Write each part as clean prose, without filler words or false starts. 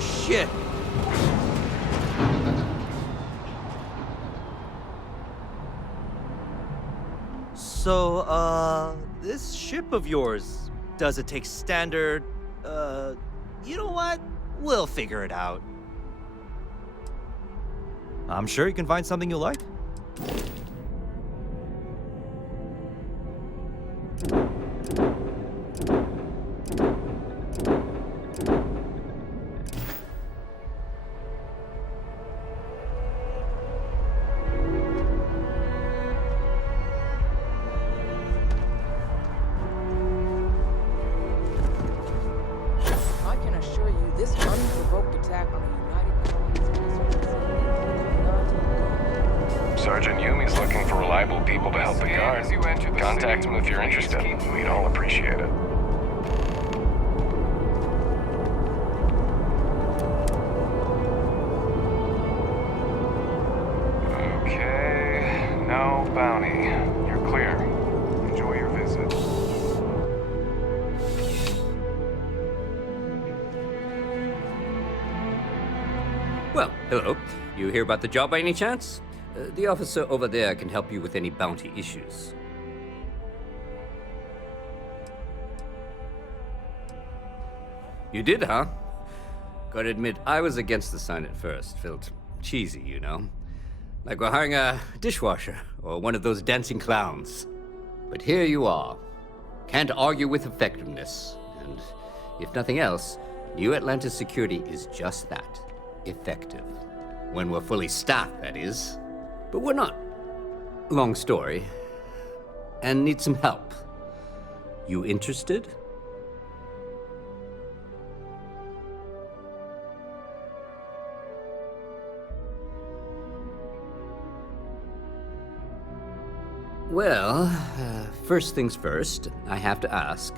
shit! So, this ship of yours, does it take standard, you know what? We'll figure it out. I'm sure you can find something you'll like. I can assure you this unprovoked attack on the United Colonies. Sergeant Yumi's looking for reliable people to help the guard. Contact him if you're interested. We'd all appreciate it. Okay, no bounty. You're clear. Enjoy your visit. Well, hello. You hear about the job by any chance? The officer over there can help you with any bounty issues. You did, huh? Gotta admit, I was against the sign at first. Felt cheesy, you know? Like we're hiring a dishwasher or one of those dancing clowns. But here you are. Can't argue with effectiveness. And if nothing else, New Atlantis security is just that. Effective. When we're fully staffed, that is. But we're not. Long story. And need some help. You interested? Well, first things first, I have to ask,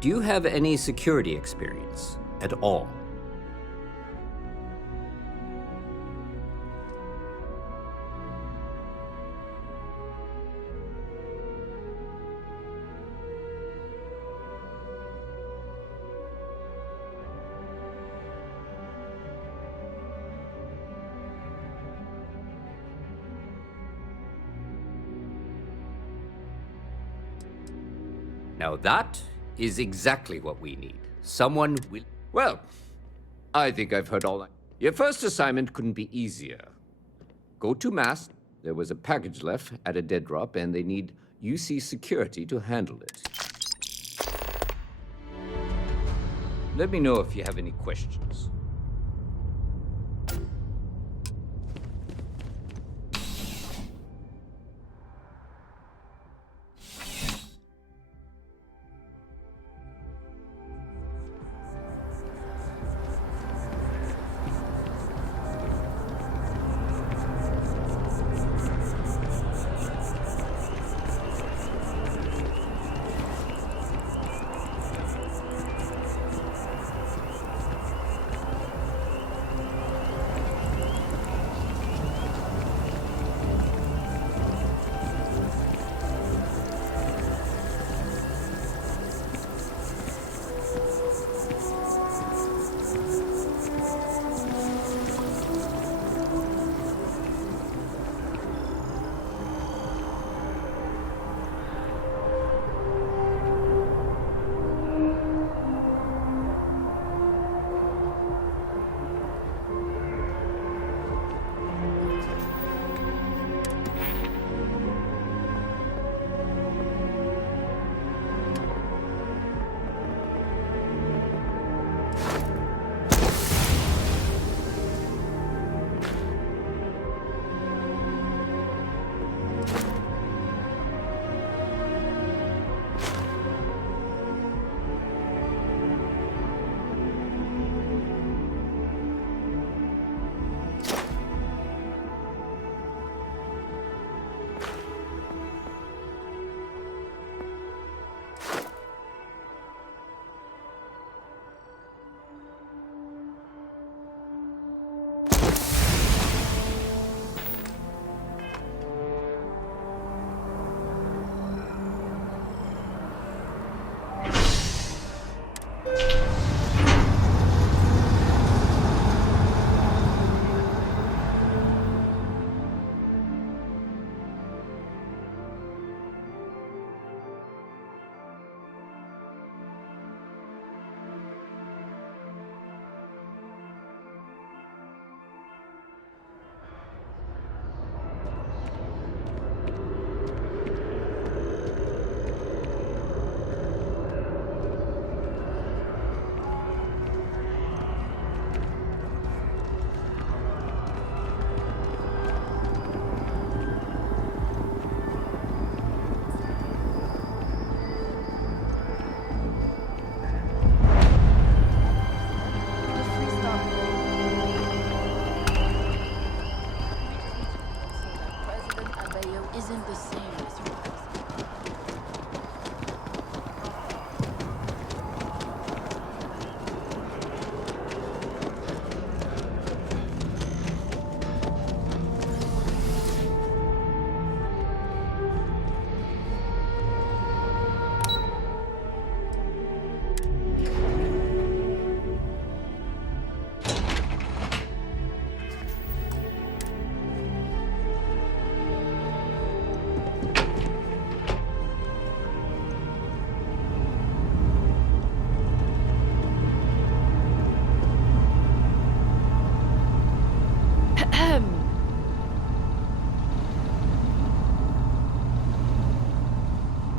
do you have any security experience at all? Now that is exactly what we need. Someone will... Well, I think I've heard all I... Your first assignment couldn't be easier. Go to mast. There was a package left at a dead drop, and they need UC security to handle it. Let me know if you have any questions.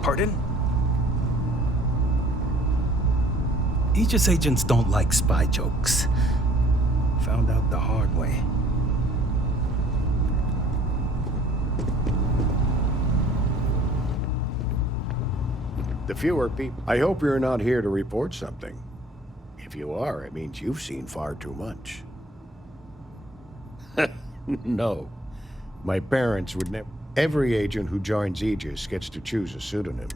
Pardon? Aegis agents don't like spy jokes. Found out the hard way. The fewer people. I hope you're not here to report something. If you are, it means you've seen far too much. No. My parents would never. Every agent who joins Aegis gets to choose a pseudonym.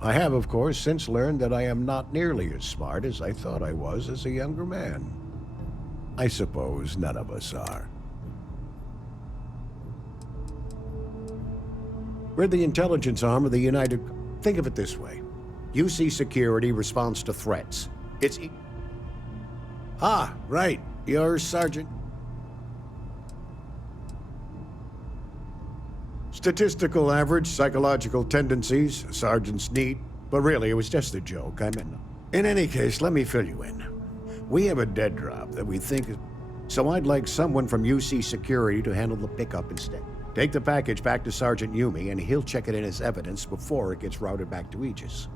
I have, of course, since learned that I am not nearly as smart as I thought I was as a younger man. I suppose none of us are. We're the intelligence arm of the United... Think of it this way. UC Security responds to threats. It's... Ah, right. You're Sergeant... Statistical average, psychological tendencies, sergeant's neat. But really, it was just a joke. I meant... In any case, let me fill you in. We have a dead drop that we think is... So I'd like someone from UC Security to handle the pickup instead. Take the package back to Sergeant Yumi, and he'll check it in as evidence before it gets routed back to Aegis.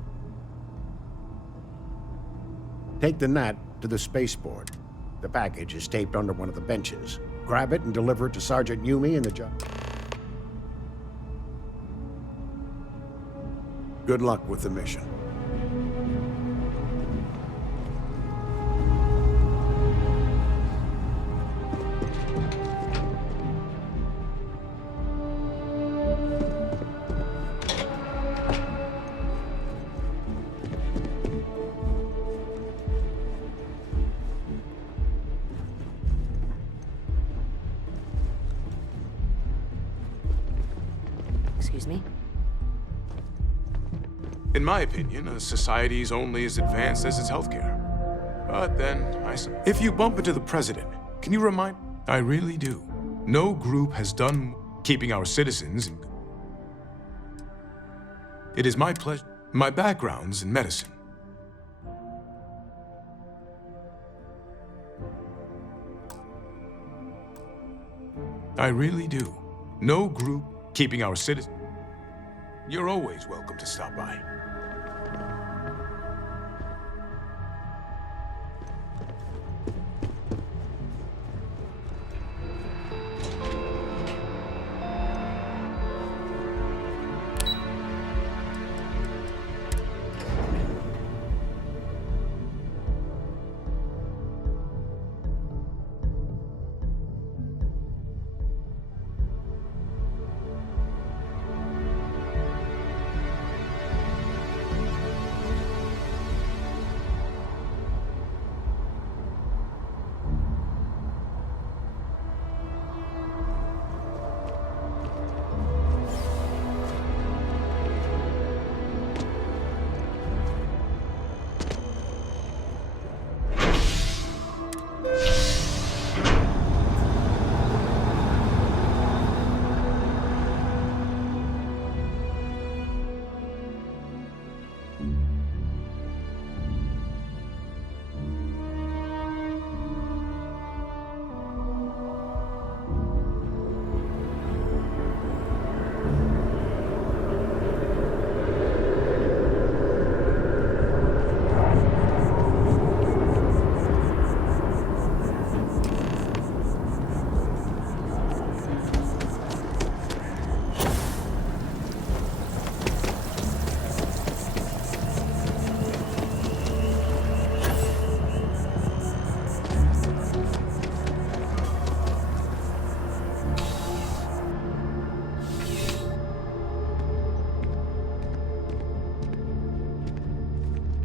Take the NAT to the spaceport. The package is taped under one of the benches. Grab it and deliver it to Sergeant Yumi and the job. Good luck with the mission. Excuse me? In my opinion, a society is only as advanced as its healthcare. But then, if you bump into the president, can you remind... I really do. No group has done keeping our citizens in... It is my pleasure. My background's in medicine. I really do. No group keeping our citizens... You're always welcome to stop by.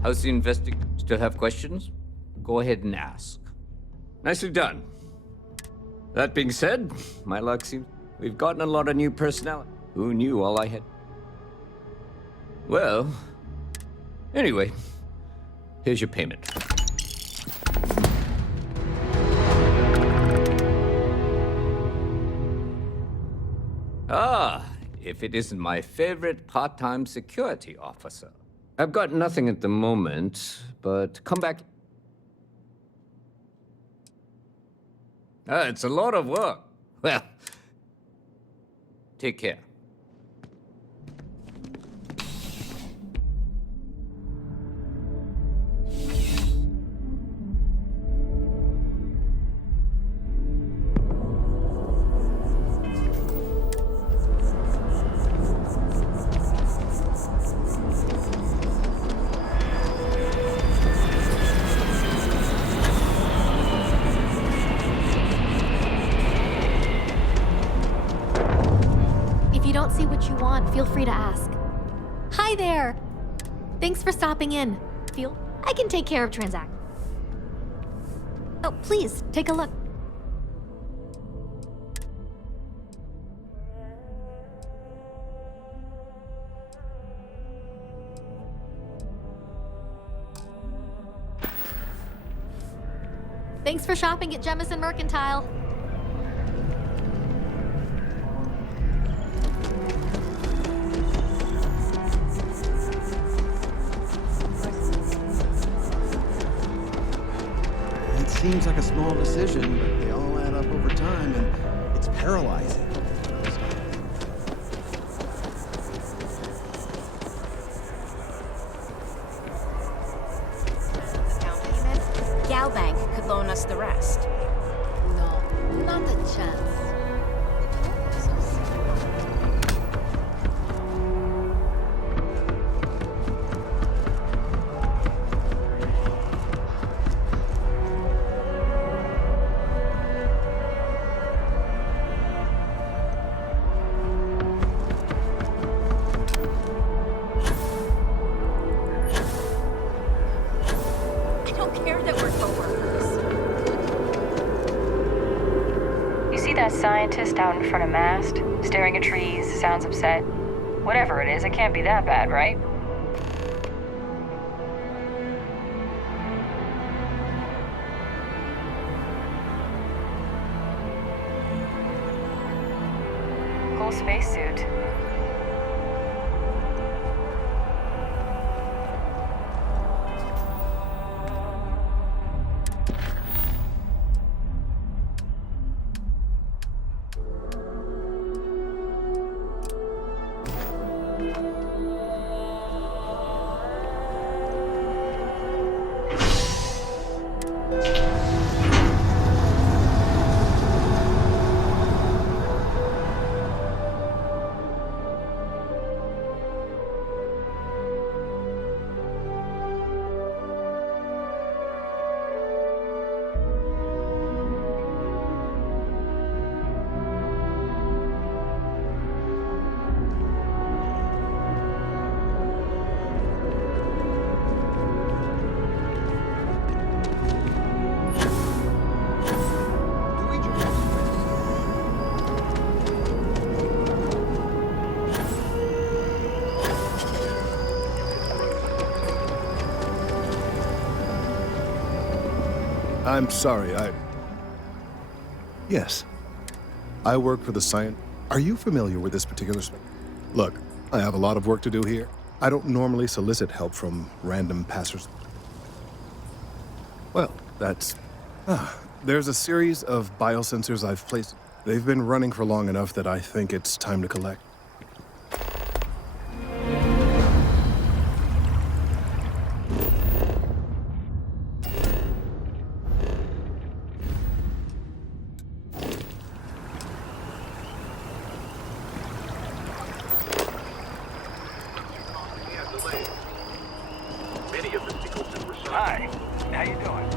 How's the investigation? Still have questions? Go ahead and ask. Nicely done. That being said, my luck seems we've gotten a lot of new personnel. Who knew all I had? Well, anyway, here's your payment. Ah, if it isn't my favorite part-time security officer. I've got nothing at the moment, but come back. It's a lot of work. Well, take care. Feel free to ask. Hi there! Thanks for stopping in. I can take care of transact. Oh, please, take a look. Thanks for shopping at Jemison Mercantile. It seems like a small decision, but they all add up over time, and it's paralyzing. Down payment? Gal Bank could loan us the rest. No, not a chance. I don't care that we're coworkers. You see that scientist out in front of Mast, staring at trees, sounds upset? Whatever it is, it can't be that bad, right? Cool spacesuit. I'm sorry, Yes. I work for the science... Are you familiar with this particular... Look, I have a lot of work to do here. I don't normally solicit help from random passers... Well, that's... There's a series of biosensors I've placed. They've been running for long enough that I think it's time to collect. Hi, how you doing?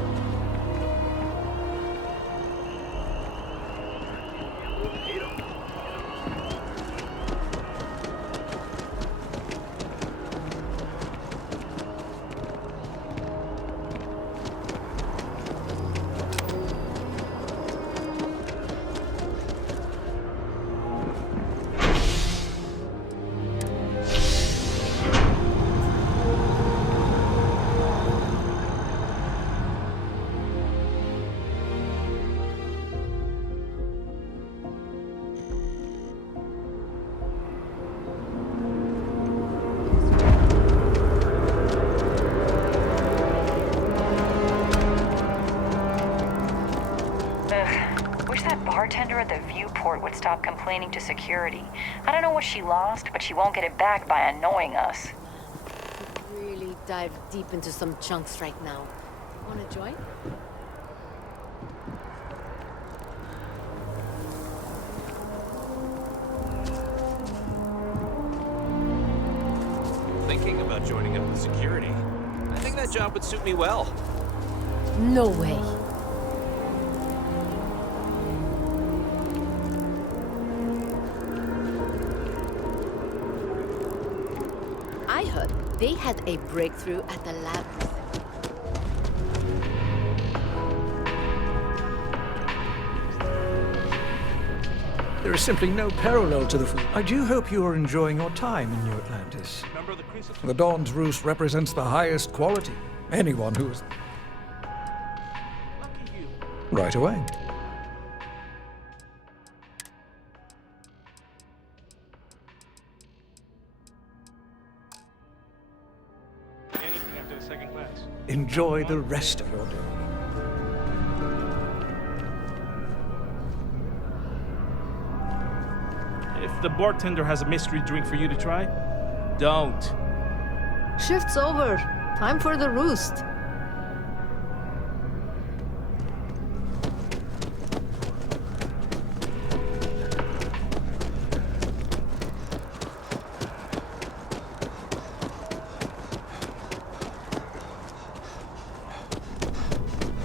Wish that bartender at the viewport would stop complaining to security. I don't know what she lost, but she won't get it back by annoying us. Really dive deep into some chunks right now. Wanna join? Thinking about joining up with security. I think that job would suit me well. No way. I heard they had a breakthrough at the lab. There is simply no parallel to the... I do hope you are enjoying your time in New Atlantis. The Dawn's Roost represents the highest quality. Anyone who is... Right away. Anything after the second class. Enjoy the rest of your day. If the bartender has a mystery drink for you to try, don't. Shift's over. Time for the roost.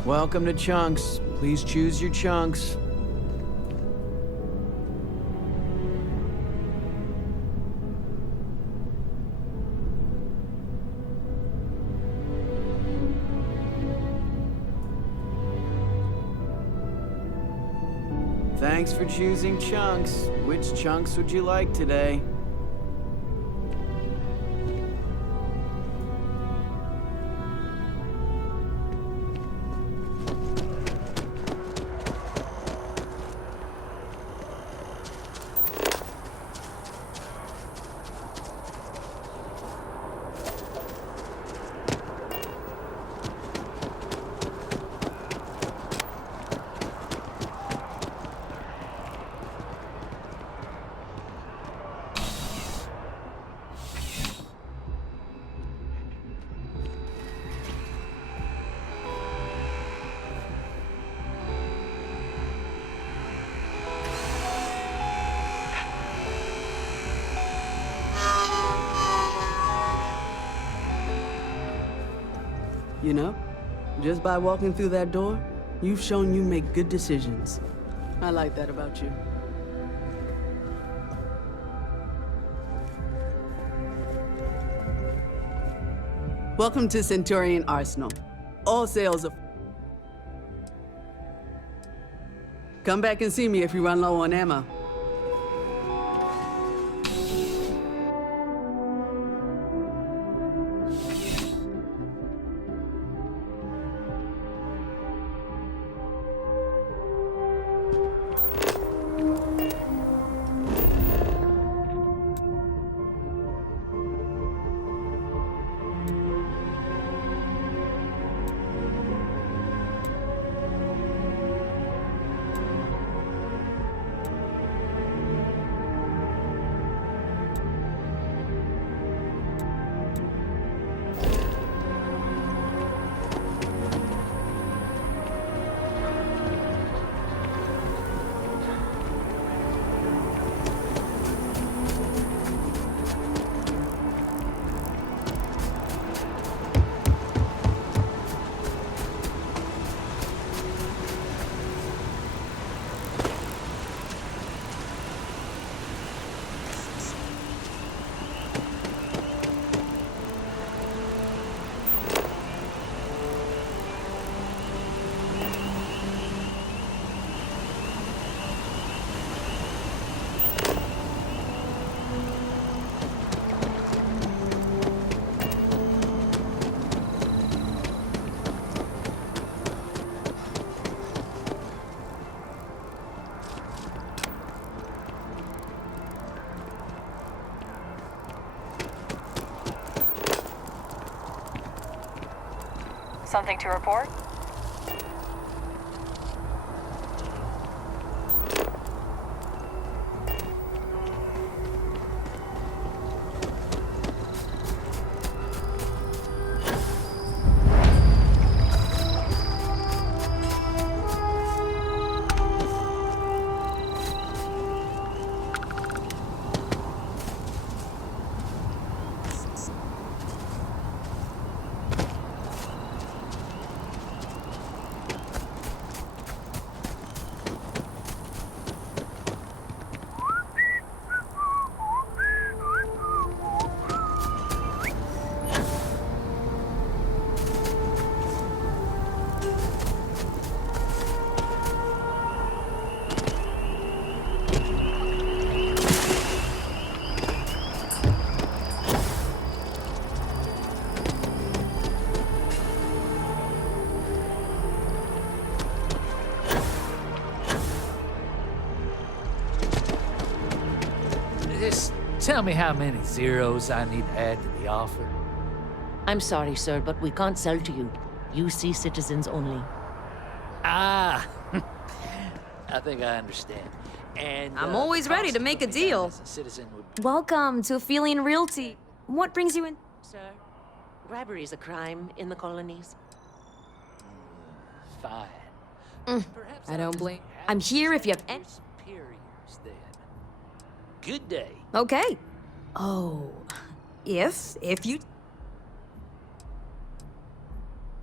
Welcome to Chunks. Please choose your chunks. Thanks for choosing Chunks. Which chunks would you like today? You know, just by walking through that door, you've shown you make good decisions. I like that about you. Welcome to Centurion Arsenal. All sales are... Come back and see me if you run low on ammo. Something to report? tell me how many zeros I need to add to the offer? I'm sorry, sir, but we can't sell to you. UC citizens only. Ah, I think I understand. And I'm always ready to make a deal. as a citizen would Welcome to Aphelion Realty. What brings you in? Sir, bribery is a crime in the colonies. fine. I don't blame. I'm here if you have any. Superiors then. Good day. Okay. Oh, if you.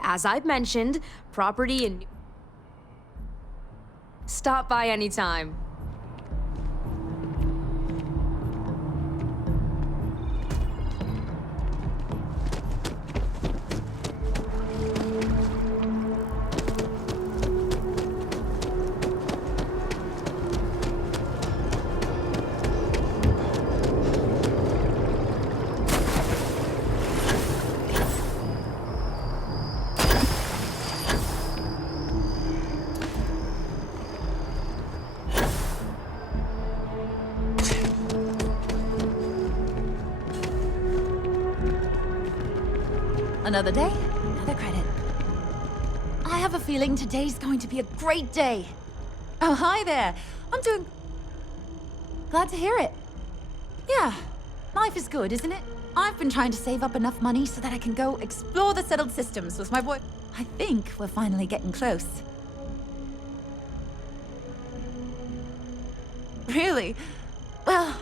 As I've mentioned, property and. Stop by anytime. Another day, another credit. I have a feeling today's going to be a great day. Oh, hi there. I'm doing... Glad to hear it. Yeah, life is good, isn't it? I've been trying to save up enough money so that I can go explore the settled systems with my boy. I think we're finally getting close. Really? Well,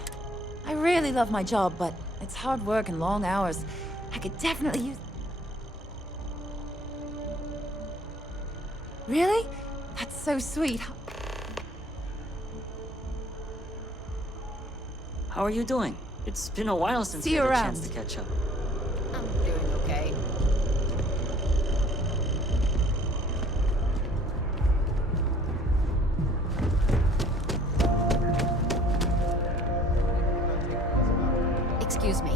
I really love my job, but it's hard work and long hours. I could definitely use... Really? That's so sweet. How are you doing? It's been a while since See we you had a around. chance to catch up. I'm doing okay. Excuse me.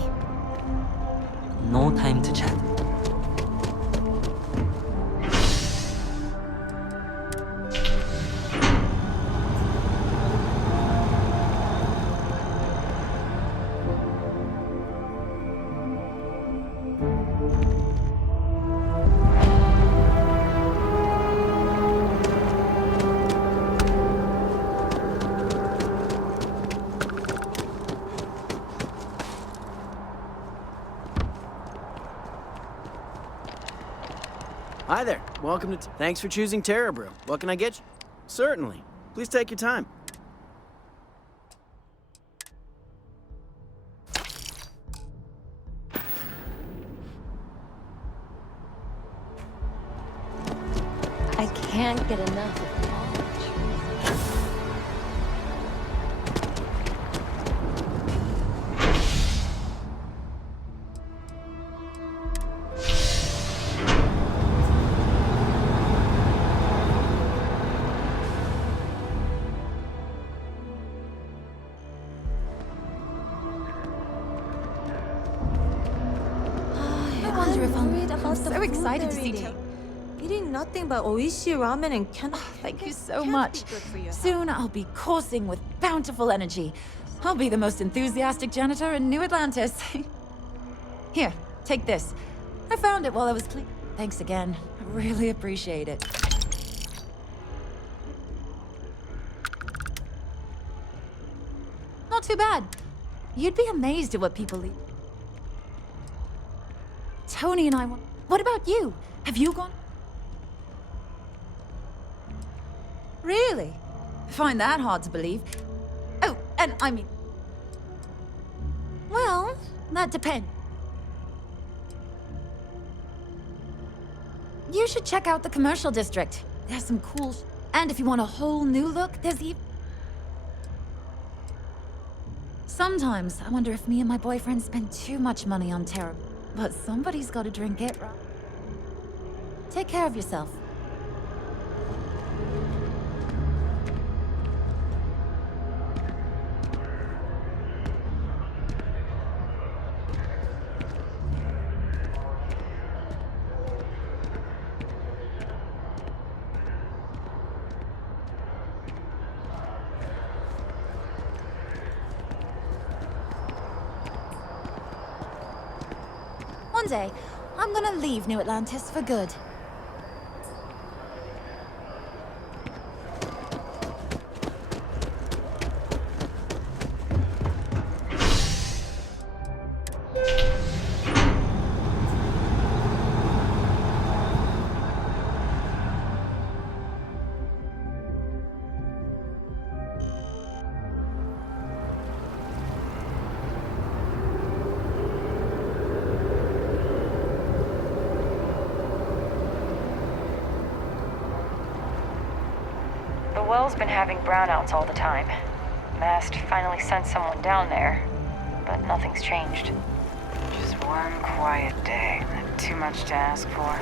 No time to chat. Hi there. Welcome to... Thanks for choosing Terra Brew. What can I get you? Certainly. Please take your time. I can't get enough of college. I wonder if I'm so excited to see you. Eating nothing but oishi ramen and Thank you so much. Soon I'll be coursing with bountiful energy. I'll be the most enthusiastic janitor in New Atlantis. Here, take this. I found it while I was cleaning. Thanks again. I really appreciate it. Not too bad. You'd be amazed at what people eat. Tony and I want... What about you? Have you gone... Really? I find that hard to believe. Oh, and I mean... Well, that depends. You should check out the commercial district. There's some cool... And if you want a whole new look, there's even... Sometimes I wonder if me and my boyfriend spend too much money on Terra. But somebody's got to drink it, right? Take care of yourself. One day, I'm gonna leave New Atlantis for good. The well's been having brownouts all the time. Mast finally sent someone down there, but nothing's changed. Just one quiet day. Not too much to ask for.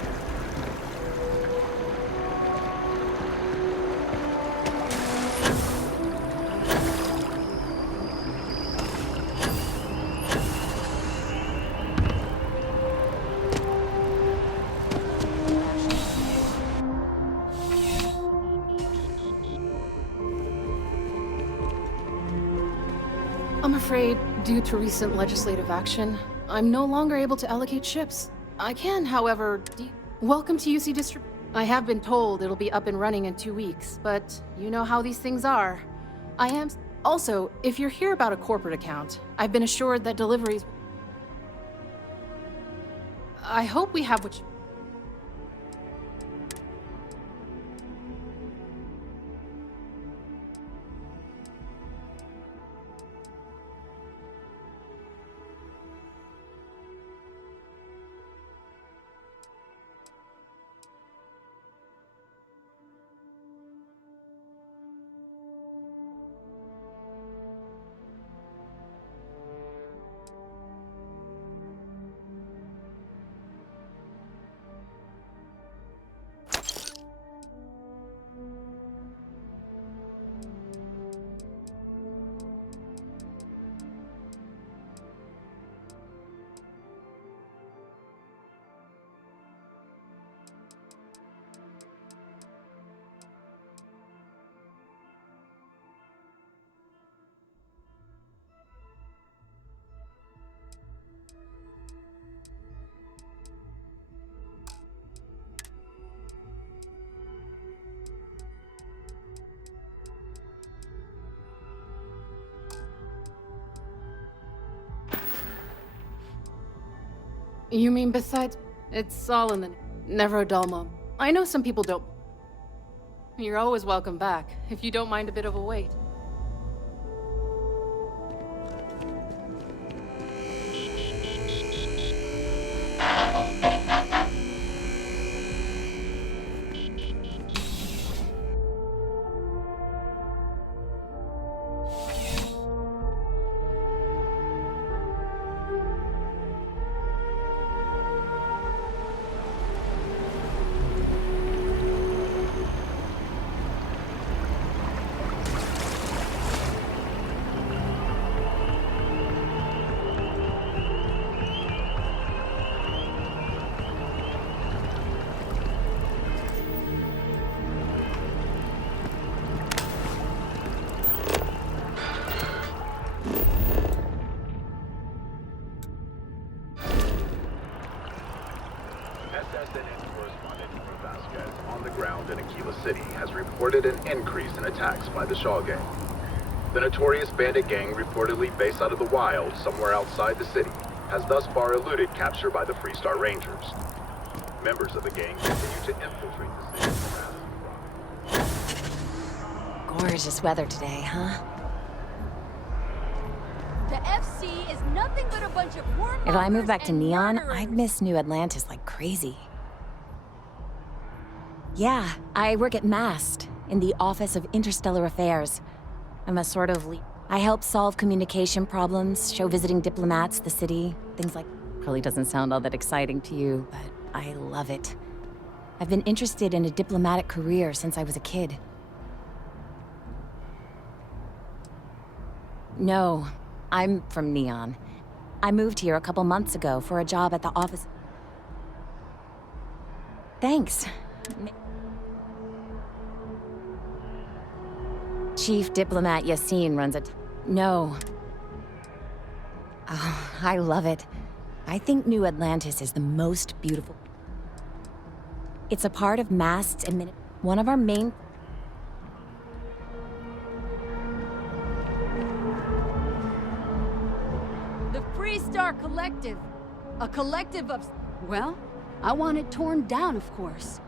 I'm afraid, due to recent legislative action, I'm no longer able to allocate ships. I can, however, welcome to UC District. I have been told it'll be up and running in 2 weeks, but you know how these things are. I am... Also, if you're here about a corporate account, I've been assured that deliveries... I hope we have what you... You mean besides... It's all in the... Never a dull moment. I know some people don't... You're always welcome back, if you don't mind a bit of a wait. Reported an increase in attacks by the Shaw Gang. The notorious bandit gang, reportedly based out of the wild somewhere outside the city, has thus far eluded capture by the Freestar Rangers. Members of the gang continue to infiltrate the city. Gorgeous weather today, huh? The FC is nothing but a bunch of warmongers. If I moved back to and Neon, murderers. I'd miss New Atlantis like crazy. Yeah, I work at MAST, in the Office of Interstellar Affairs. I'm a sort of I help solve communication problems, show visiting diplomats the city, things like... Probably doesn't sound all that exciting to you, but I love it. I've been interested in a diplomatic career since I was a kid. No, I'm from Neon. I moved here a couple months ago for a job at the office. Thanks. Chief Diplomat Yassine runs it. No. Oh, I love it. I think New Atlantis is the most beautiful. It's a part of masts and one of our main... The Free Star Collective. A collective of... Well, I want it torn down, of course.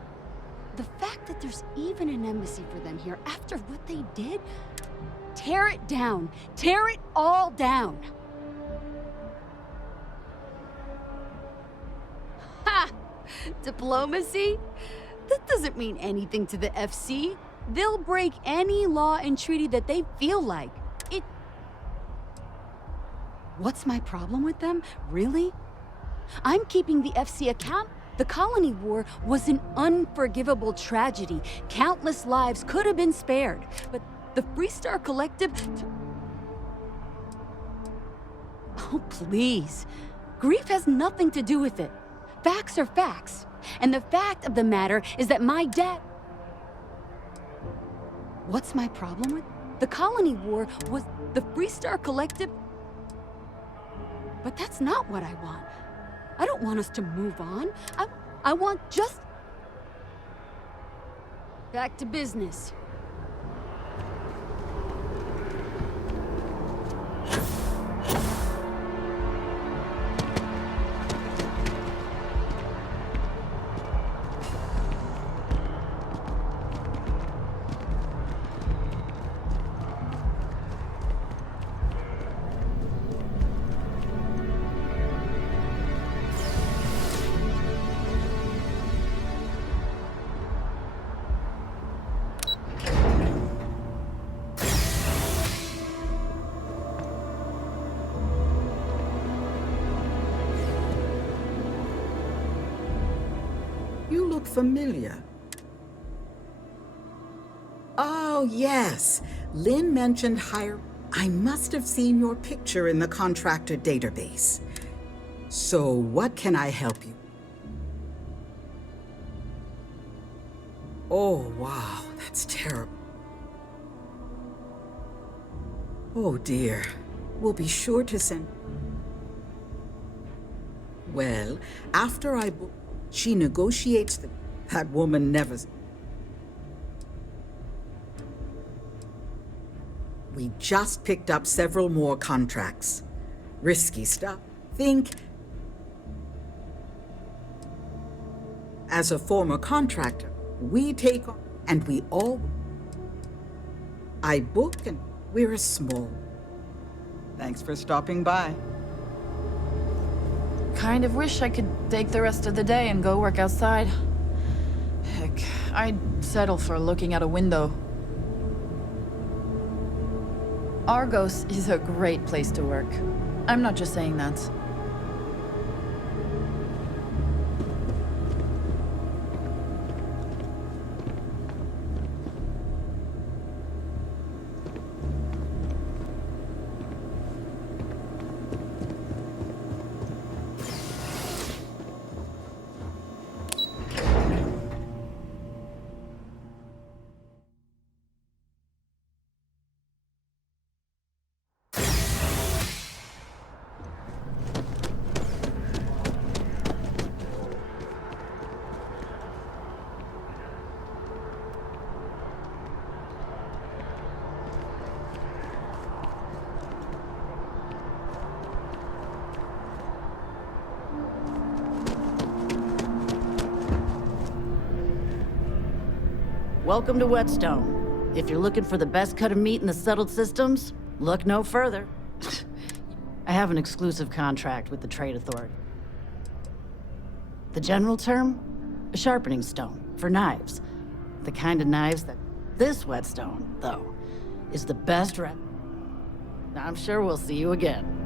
The fact that there's even an embassy for them here after what they did? Tear it down. Tear it all down. Ha! Diplomacy? That doesn't mean anything to the FC. They'll break any law and treaty that they feel like. What's my problem with them? Really? I'm keeping the FC account. The Colony War was an unforgivable tragedy. Countless lives could have been spared. But the Free Star Collective... Oh, please. Grief has nothing to do with it. Facts are facts. And the fact of the matter is that my dad... What's my problem with? The Colony War was the Free Star Collective... But that's not what I want. I don't want us to move on. I want just... Back to business. You look familiar. Oh, yes. Lynn mentioned hire. I must have seen your picture in the contractor database. So, what can I help you? Oh, wow, that's terrible. Oh, dear. We'll be sure to send... Well, after I book... She negotiates the... That woman never... We just picked up several more contracts. Risky stuff. Think... As a former contractor, we take on... And we all... I book and we're a small... Thanks for stopping by. Kind of wish I could take the rest of the day and go work outside. Heck, I'd settle for looking out a window. Argos is a great place to work. I'm not just saying that. Welcome to Whetstone. If you're looking for the best cut of meat in the settled systems, look no further. I have an exclusive contract with the Trade Authority. The general term? A sharpening stone for knives. The kind of knives that this Whetstone, though, is the best I'm sure we'll see you again.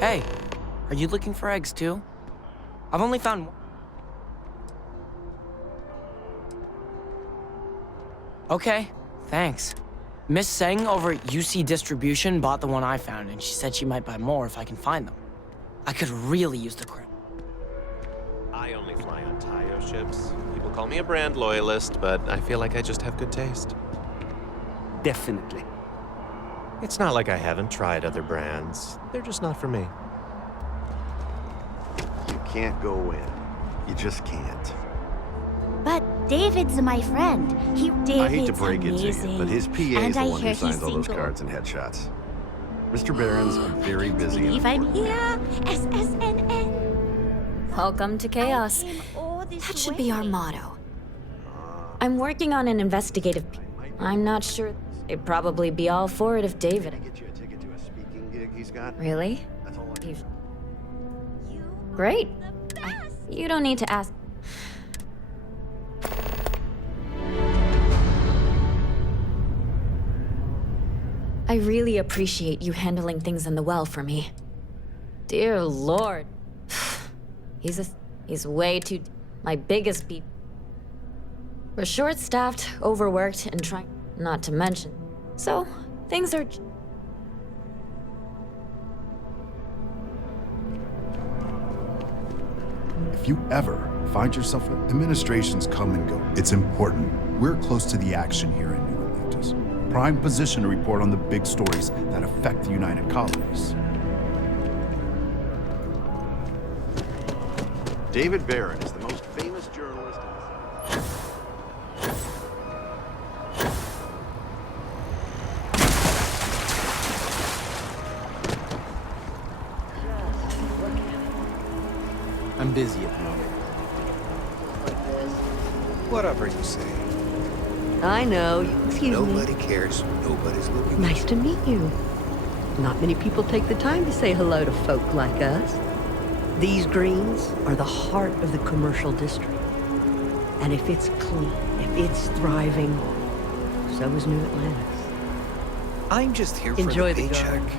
Hey, are you looking for eggs too? I've only found one. Okay, thanks. Miss Seng over at UC Distribution bought the one I found, and she said she might buy more if I can find them. I could really use the credit. I only fly on Tayo ships. People call me a brand loyalist, but I feel like I just have good taste. Definitely. It's not like I haven't tried other brands. They're just not for me. You can't go in. You just can't. But David's my friend. David's I hate to break amazing. it to you, but his PA And is the I one hear who signs he's all those single. cards and headshots. Mr. Barron's very busy. Believe I'm here. SSNN. Welcome to chaos. That should be our motto. I'm working on an investigative. I'm not sure. They'd probably be all for it if David. Get you a ticket to a speaking gig he's got. Really? That's all I Great. You don't need to ask. I really appreciate you handling things in the well for me. Dear Lord. He's way too... My biggest beat. We're short-staffed, overworked, and trying... Not to mention. So, things are... If you ever find yourself, administrations come and go. It's important. We're close to the action here in New Atlantis. Prime position to report on the big stories that affect the United Colonies. David Barron is the most famous journalist in I'm busy at the moment. Whatever you say. I know. Excuse me. Nobody cares. Nobody's looking. Nice to meet you. Not many people take the time to say hello to folk like us. These greens are the heart of the commercial district. And if it's clean, if it's thriving, so is New Atlantis. I'm just here for Enjoy the the paycheck. garden.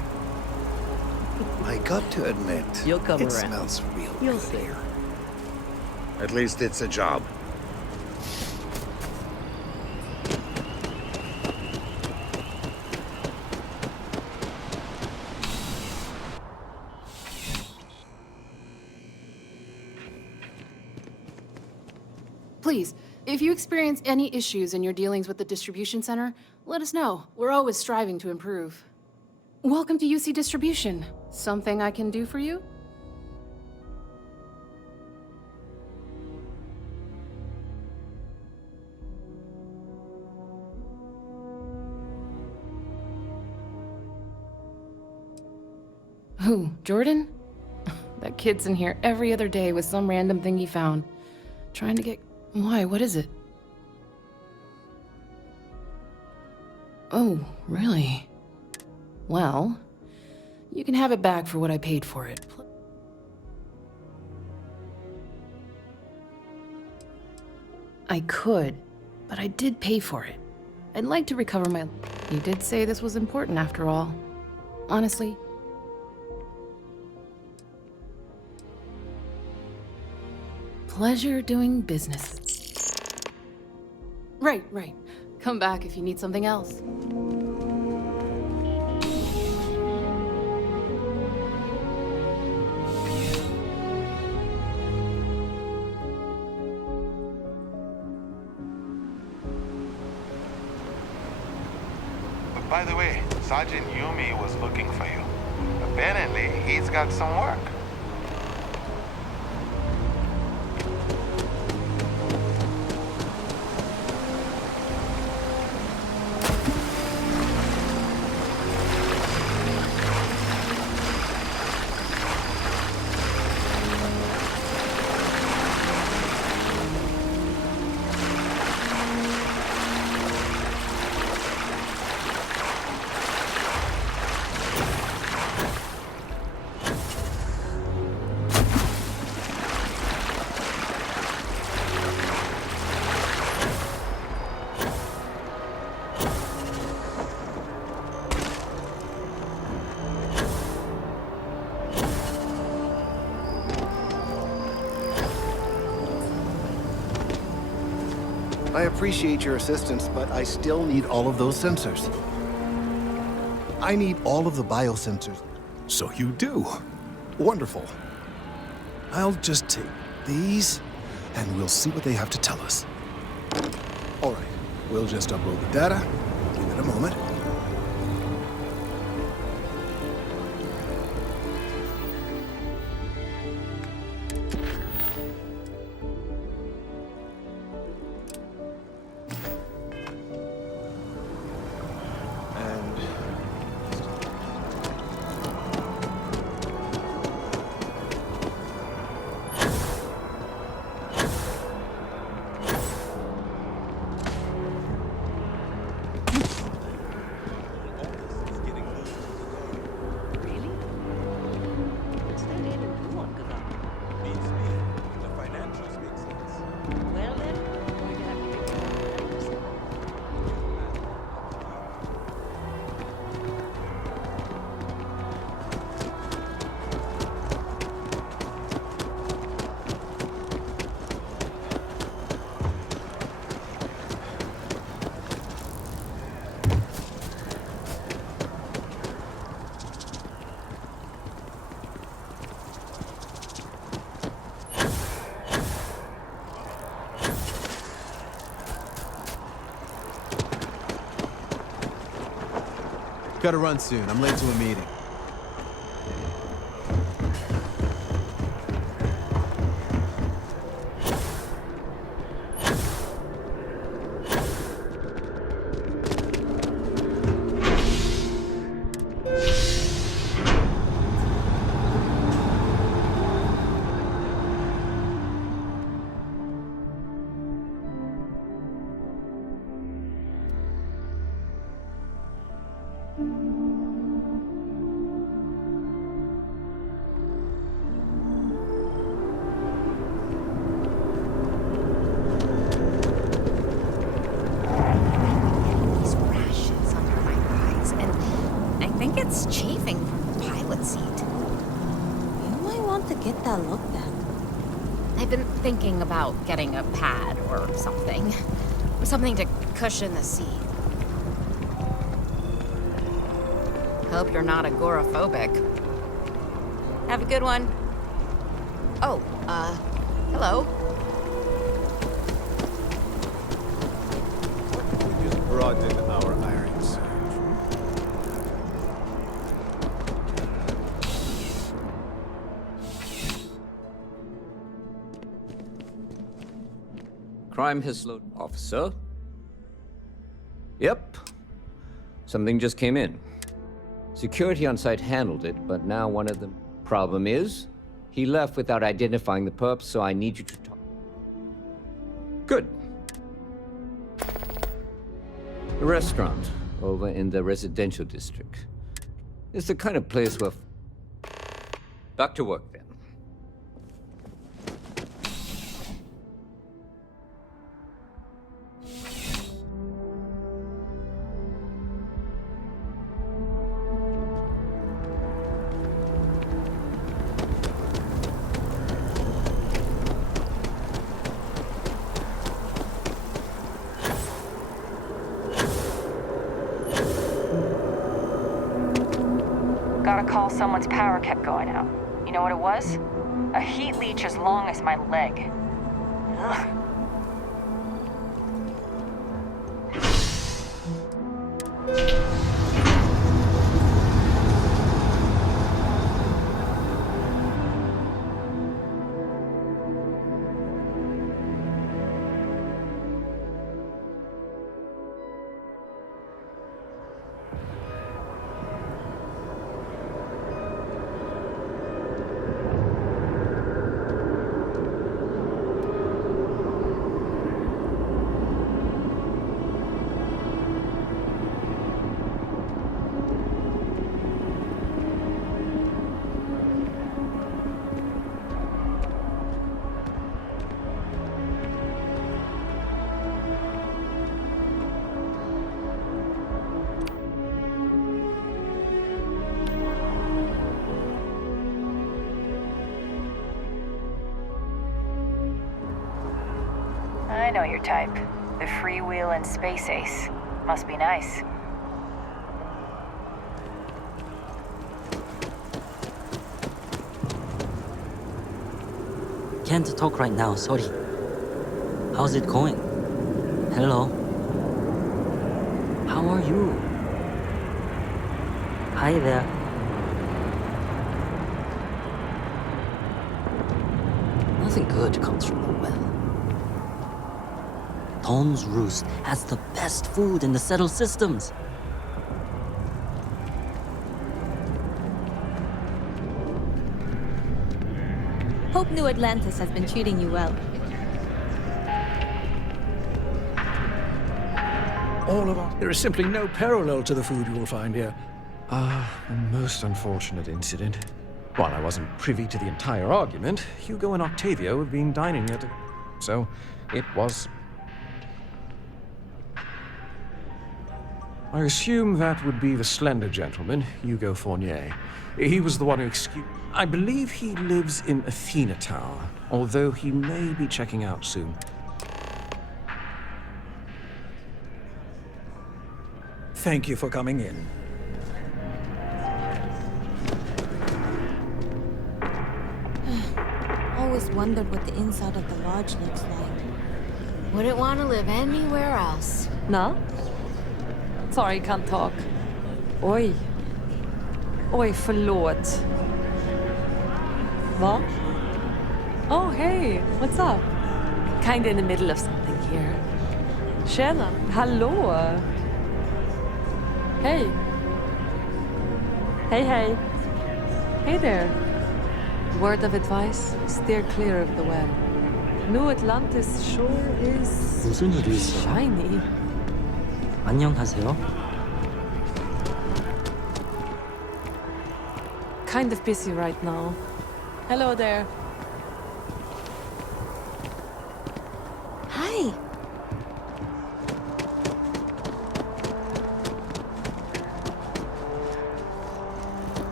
I got to admit, You'll come it around. smells real You'll good see. here. At least it's a job. Please, if you experience any issues in your dealings with the distribution center, let us know. We're always striving to improve. Welcome to UC Distribution. Something I can do for you? Who, Jordan? That kid's in here every other day with some random thing he found. Trying to get... Why? What is it? Oh, really? Well, you can have it back for what I paid for it. I could, but I did pay for it. I'd like to recover my... You did say this was important after all. Honestly. Pleasure doing business. Right. Come back if you need something else. By the way, Sergeant Yumi was looking for you. Apparently, he's got some work. I appreciate your assistance, but I still need all of those sensors. I need all of the biosensors. So you do. Wonderful. I'll just take these, and we'll see what they have to tell us. All right, we'll just upload the data. Give it a moment. Gotta run soon. I'm late to a meeting. It's chafing from the pilot seat. You might want to get that looked at. I've been thinking about getting a pad or something. Something to cushion the seat. Hope you're not agoraphobic. Have a good one. Oh, hello. We just broadened our iron sight. Crime has slowed. Officer? Yep. Something just came in. Security on site handled it, but now one of them. Problem is, he left without identifying the perp, so I need you to talk. Good. The restaurant over in the residential district. It's the kind of place where. Back to work then. Got a call someone's power kept going out. You know what it was? A heat leech as long as my leg. Ugh. I know your type. The freewheeling space ace. Must be nice. can't talk right now, sorry. How's it going? Hello? How are you? Hi there. Nothing good comes from the well. Tom's Roost has the best food in the settled systems. Hope New Atlantis has been treating you well. All of us. There is simply no parallel to the food you will find here. A most unfortunate incident. While I wasn't privy to the entire argument, Hugo and Octavio have been dining at... So, it was... I assume that would be the slender gentleman, Hugo Fournier. He was the one who excused... I believe he lives in Athena Tower, although he may be checking out soon. Thank you for coming in. Always wondered what the inside of the lodge looks like. Wouldn't want to live anywhere else. No? Sorry, can't talk. Oj. Oj, förlåt. Va? Oh, hey, what's up? Kinda in the middle of something here. Tjena, hallå. Hey. Hey, hey. Hey there. Word of advice, steer clear of the well. New Atlantis sure is... 무슨 일이 있어? shiny. 안녕하세요. Kind of busy right now. Hello there. Hi.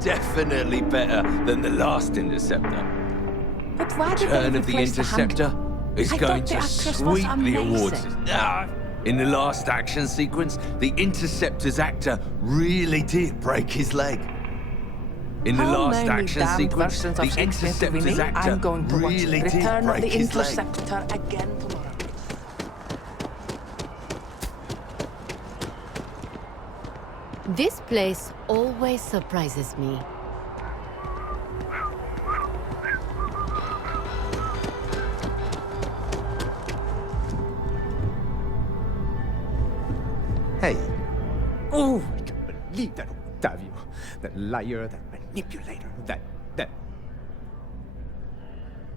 Definitely better than the last Interceptor. But why did Return they of the replace Interceptor is I going thought the to actress was sweep the awards. amazing. In the last action sequence, the Interceptor's actor really did break his leg. In the How last many action damned sequence, versions the of Shakespeare do we Interceptor's need? actor I'm going to watch really did Return of break the his leg. Interceptor again tomorrow. This place always surprises me. Hey. Oh, I can't believe that Octavio. That liar, that manipulator, that...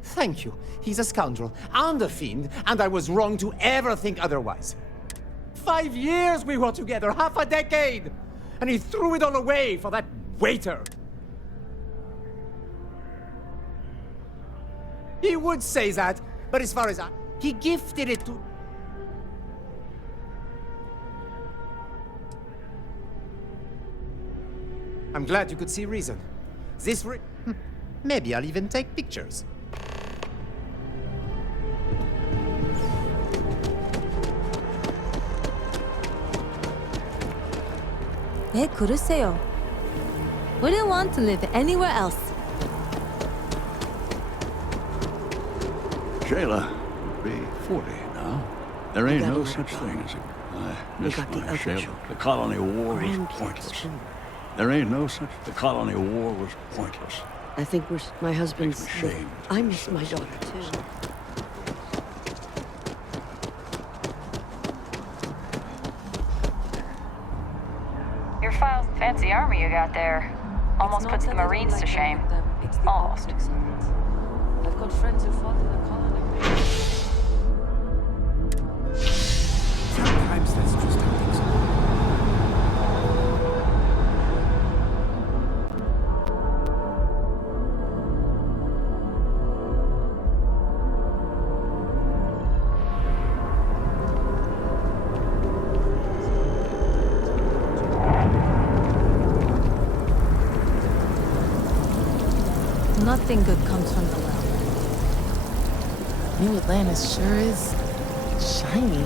Thank you. He's a scoundrel and a fiend, and I was wrong to ever think otherwise. 5 years we were together, half a decade! And he threw it all away for that waiter. He would say that, but as far as he gifted it to... I'm glad you could see reason. Maybe I'll even take pictures. 왜 그러세요? Wouldn't want to live anywhere else. Shayla, be 40 now. There ain't no such thing as a... Miss Shayla, the colony war was pointless. There ain't no such... The colony war was pointless. I think my husband's... Makes me ashamed. I miss my daughter, too. Your file's a fancy army you got there. Almost puts the Marines to shame. Almost. I've got friends who fought in the colony. Sometimes that's just how things are. Nothing good comes from the well. New Atlantis sure is shiny.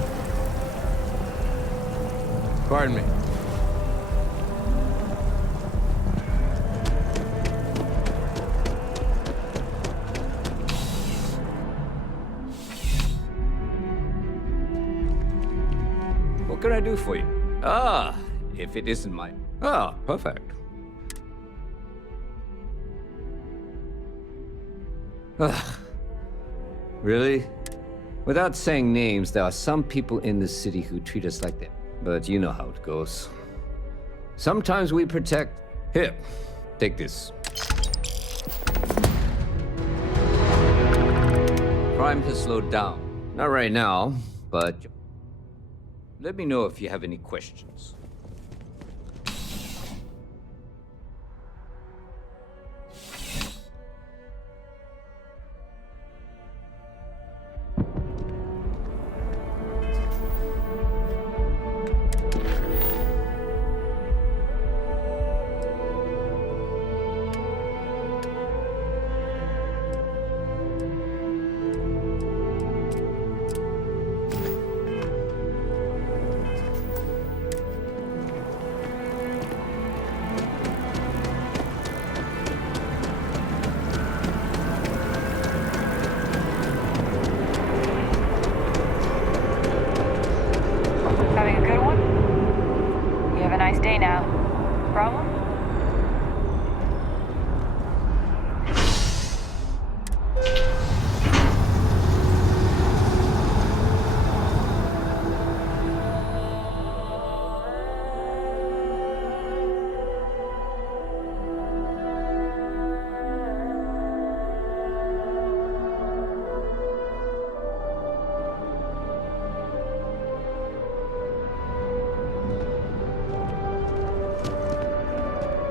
Pardon me. can I do for you? Ah, if it isn't my... Ah, perfect. Ugh. Really? Without saying names, there are some people in this city who treat us like that. But you know how it goes. Sometimes we protect... Here, take this. Crime has slowed down. Not right now, but... Let me know if you have any questions. Having a good one? You have a nice day now. Problem?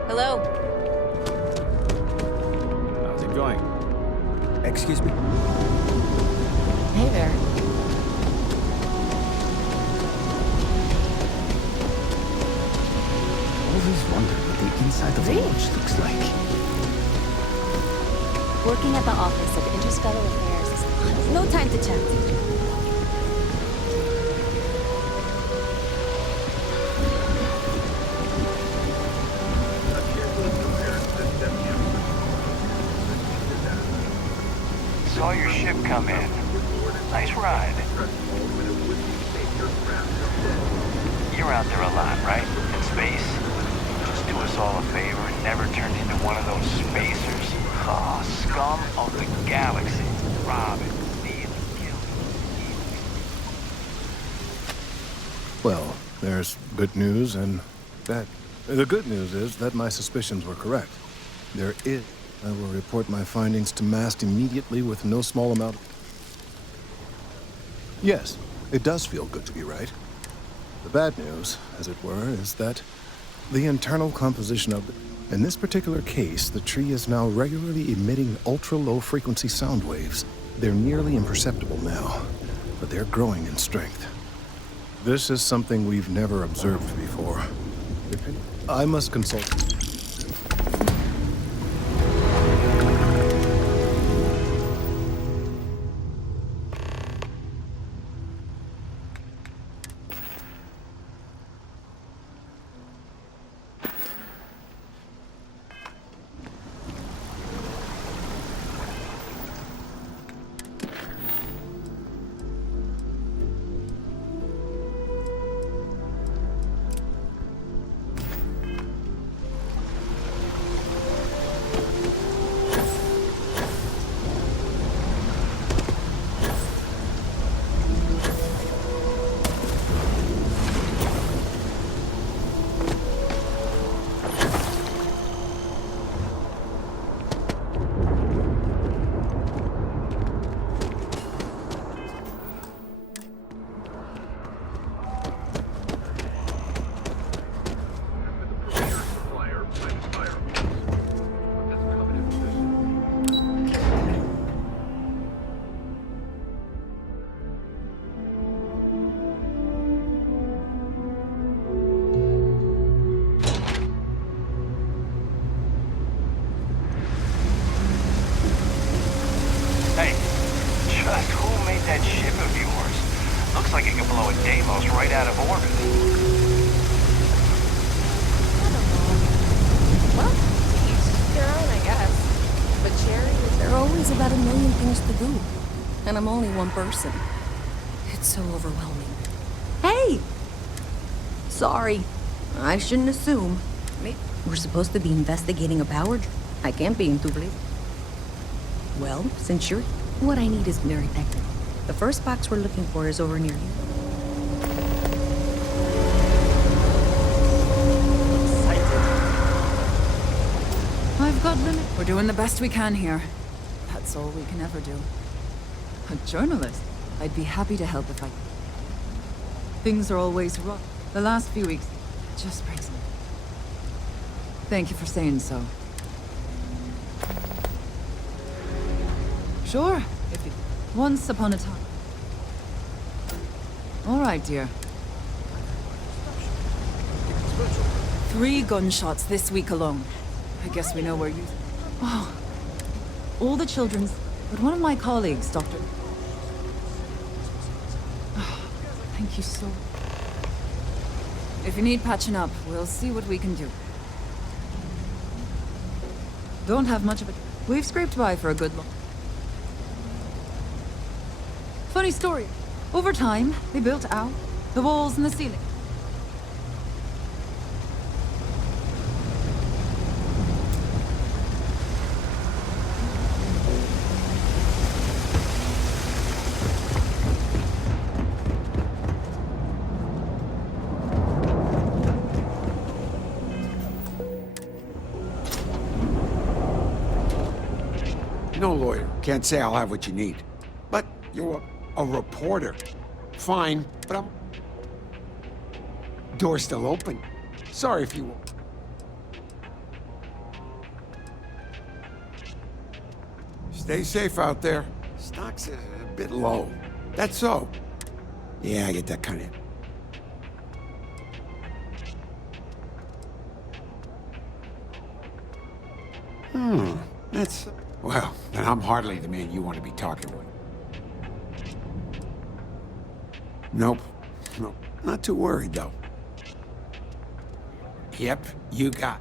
Hello. How's it going? Excuse me? Hey there. Always wondered what the inside of a watch looks like. Working at the Office of Interstellar Affairs. No time to chat. Saw your ship come in. Nice ride. You're out there a lot, right? In space? Just do us all a favor and never turn into one of those spacers. Oh, scum of the galaxy. Robbing, stealing, killing. Well, there's good news and bad. The good news is that my suspicions were correct. There is... I will report my findings to MAST immediately with no small amount of... Yes, it does feel good to be right. The bad news, as it were, is that the internal composition of... In this particular case, the tree is now regularly emitting ultra-low frequency sound waves. They're nearly imperceptible now, but they're growing in strength. This is something we've never observed before. I must consult... That ship of yours looks like it could blow a Deimos right out of orbit. Well, to each their own, I guess. But Cherry, there are always about a million things to do. And I'm only one person. It's so overwhelming. Hey! Sorry. I shouldn't assume. We're supposed to be investigating a power. I can't be in two places. Well, since you're... What I need is very technical. The first box we're looking for is over near you. I've got limit. We're doing the best we can here. That's all we can ever do. A journalist? I'd be happy to help if I... Things are always rough. The last few weeks just breaks me. Thank you for saying so. Sure, if you... Once upon a time. All right, dear. 3 gunshots this week alone. I guess we know where you... Oh. All the children's... But one of my colleagues, Dr. Oh, thank you so... If you need patching up, we'll see what we can do. Don't have much of it. We've scraped by for a good long... Funny story. Over time, they built out the walls and the ceiling. No lawyer. Can't say I'll have what you need. But you're a reporter. Fine, but I'm... Door's still open. Sorry if you... Stay safe out there. Stock's a bit low. That's so. Yeah, I get that kind of... That's... Well, then I'm hardly the man you want to be talking with. Nope. Nope. Not too worried, though. Yep, you got...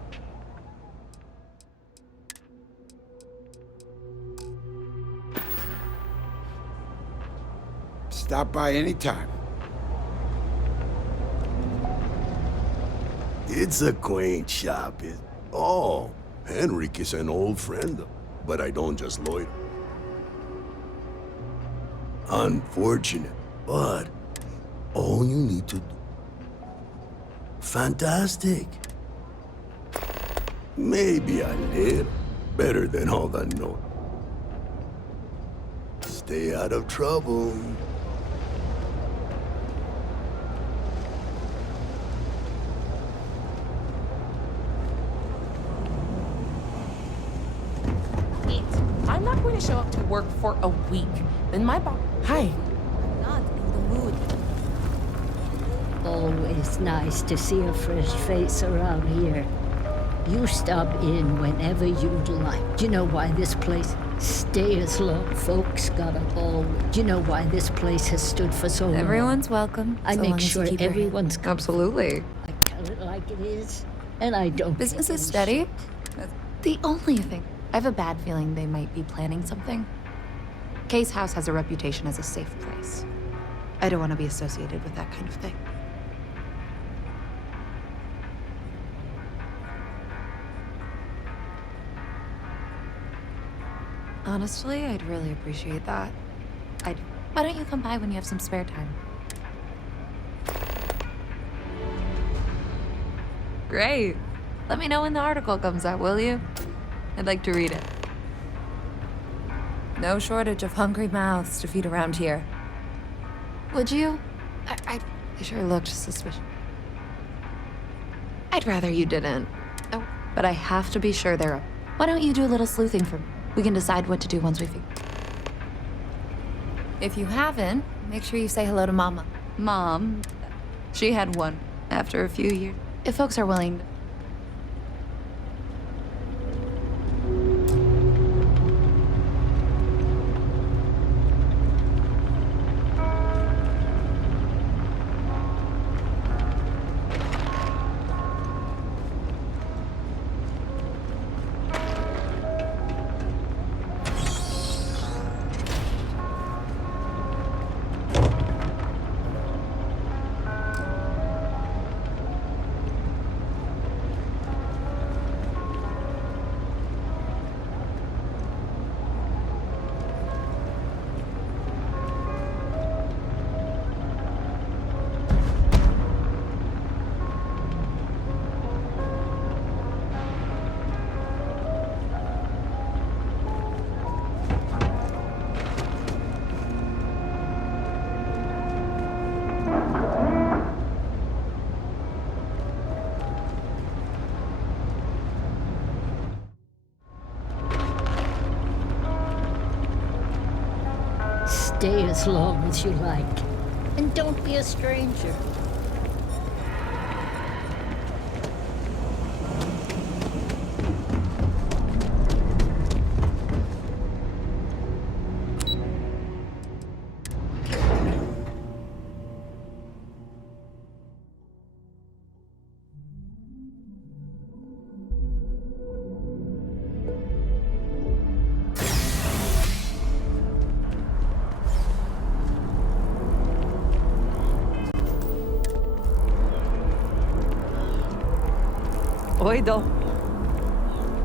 Stop by anytime. It's a quaint shop. Oh, Henrik is an old friend, but I don't just loiter. Unfortunate, but all you need to do... Fantastic. Maybe a little better than all the noise. Stay out of trouble. I'm not going to show up to work for a week. Then my boss... Hi. Not in the mood. Always nice to see a fresh face around here. You stop in whenever you'd like. Do you know why this place... Stay as long. Folks gotta always... Do you know why this place has stood for so long? Everyone's welcome. I so make long as you sure keep your everyone's... hand. Absolutely. I tell it like it is, and I don't... Business is steady. The only thing... I have a bad feeling they might be planning something. Case House has a reputation as a safe place. I don't want to be associated with that kind of thing. Honestly, I'd really appreciate that. Why don't you come by when you have some spare time? Great. Let me know when the article comes out, will you? I'd like to read it. No shortage of hungry mouths to feed around here. Would you? I sure looked suspicious. I'd rather you didn't. Oh, but I have to be sure they're up. Why don't you do a little sleuthing for me? We can decide what to do once we figure. If you haven't, make sure you say hello to Mama. Mom, she had one after a few years. If folks are willing. stay as long as you like. And don't be a stranger. Oido.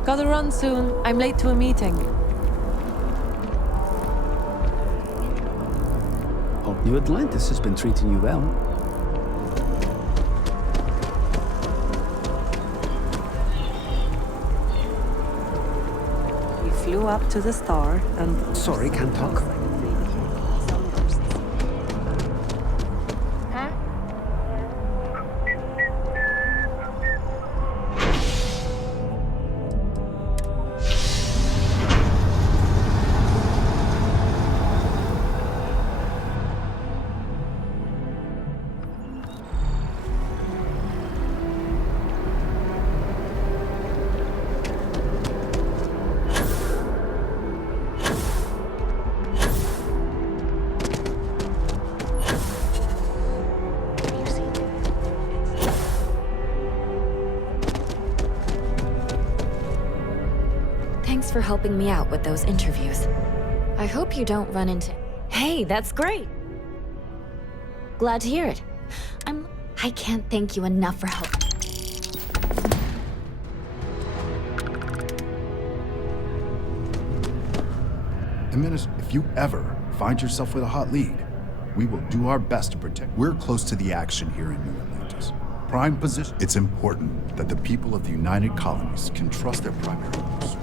Gotta run soon. I'm late to a meeting. Hope New Atlantis has been treating you well. We flew up to the star and... Sorry, can't talk. Thanks for helping me out with those interviews. I hope you don't run into... Hey, that's great! Glad to hear it. I can't thank you enough for help. If you ever find yourself with a hot lead, we will do our best to protect. We're close to the action here in New Atlantis. Prime position. It's important that the people of the United Colonies can trust their primary source.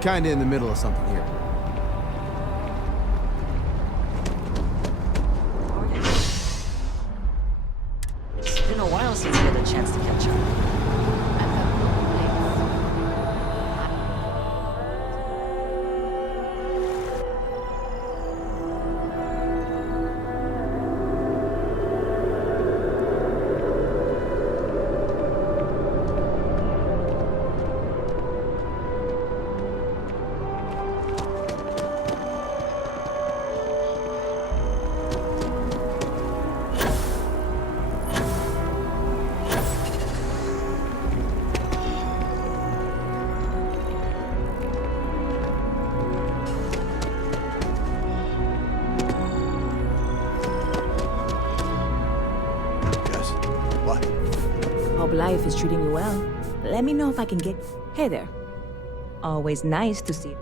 Kinda in the middle of something here. It's been a while since we had a chance to catch up. Hope life is treating you well. Let me know if I can get... Hey there. Always nice to see you.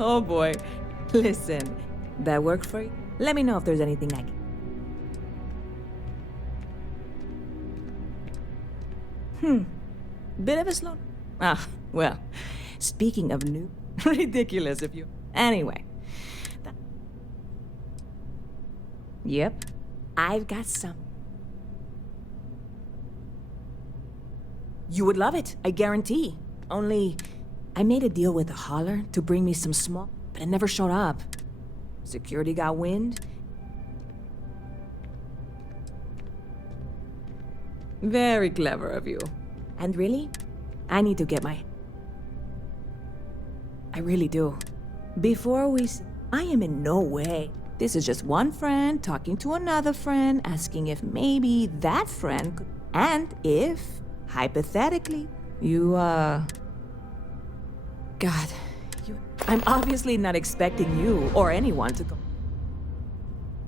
Oh boy. Listen, that work for you? Let me know if there's anything I can... Bit of a slow... Ah, well, speaking of new... Ridiculous of you. Anyway. Yep. I've got some. You would love it, I guarantee. Only, I made a deal with a hauler to bring me some small, but it never showed up. Security got wind. Very clever of you. And really, I need to get my... I really do. Before we... I am in no way... This is just one friend talking to another friend, asking if maybe that friend could... And if, hypothetically, you, God, I'm obviously not expecting you or anyone to go...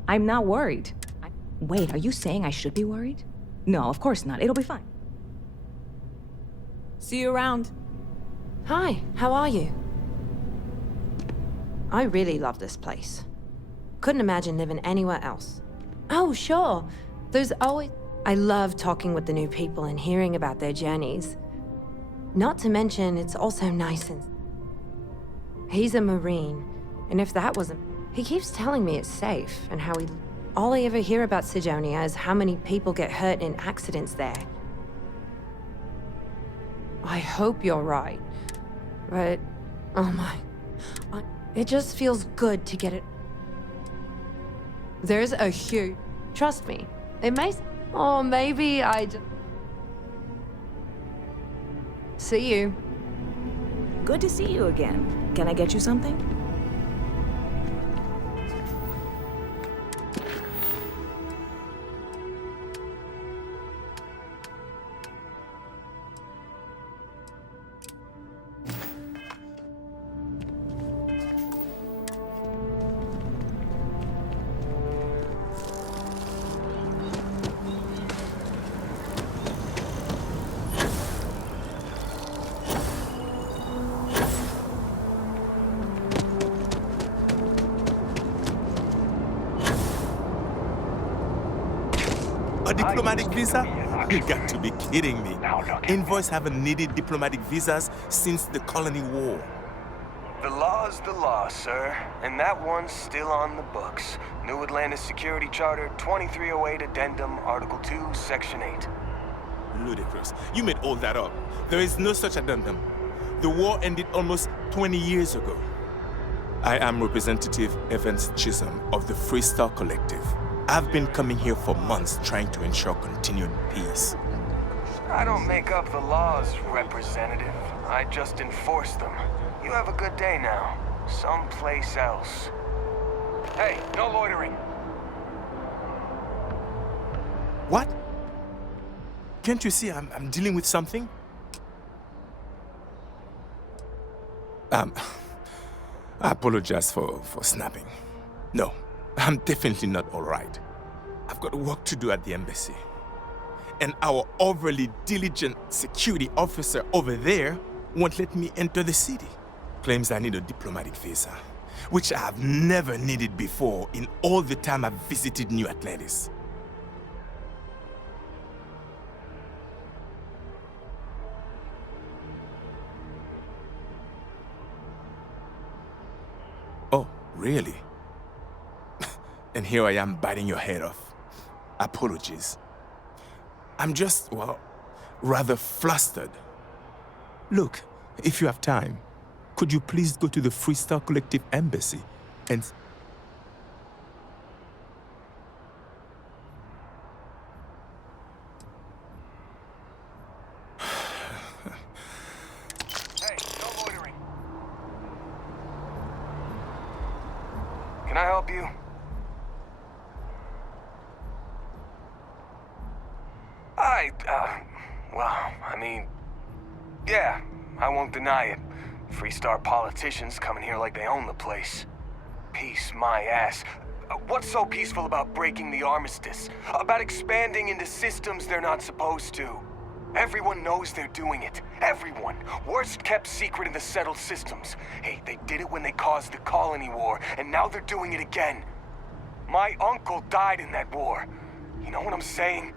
I'm not worried. Wait, are you saying I should be worried? No, of course not. It'll be fine. See you around. Hi, how are you? I really love this place. Couldn't imagine living anywhere else. Oh, sure. There's always... I love talking with the new people and hearing about their journeys. Not to mention, it's also nice and... He's a Marine, and if that wasn't... He keeps telling me it's safe, and how he... All I ever hear about Sidonia is how many people get hurt in accidents there. I hope you're right. But... Oh my... It just feels good to get it... There's a huge... Trust me, it may... Oh, maybe I just... See you. Good to see you again. Can I get you something? A diplomatic visa? You got to be kidding me. Envoys haven't needed diplomatic visas since the Colony War. The law's the law, sir. And that one's still on the books. New Atlantis Security Charter 2308 Addendum, Article 2, Section 8. Ludicrous. You made all that up. There is no such addendum. The war ended almost 20 years ago. I am Representative Evans Chisholm of the Free Star Collective. I've been coming here for months trying to ensure continued peace. I don't make up the laws, Representative. I just enforce them. You have a good day now. Someplace else. Hey, no loitering. What? Can't you see I'm dealing with something? I apologize for snapping. No, I'm definitely not all right. I've got work to do at the embassy. And our overly diligent security officer over there won't let me enter the city. Claims I need a diplomatic visa, which I have never needed before in all the time I've visited New Atlantis. Oh, really? And here I am biting your head off. Apologies. I'm just, well, rather flustered. Look, if you have time, could you please go to the Free Star Collective Embassy and... Hey, no loitering. Can I help you? Yeah, I won't deny it. Free Star politicians coming here like they own the place. Peace, my ass. What's so peaceful about breaking the armistice? About expanding into systems they're not supposed to? Everyone knows they're doing it. Everyone. Worst kept secret in the settled systems. Hey, they did it when they caused the Colony War, and now they're doing it again. My uncle died in that war. You know what I'm saying?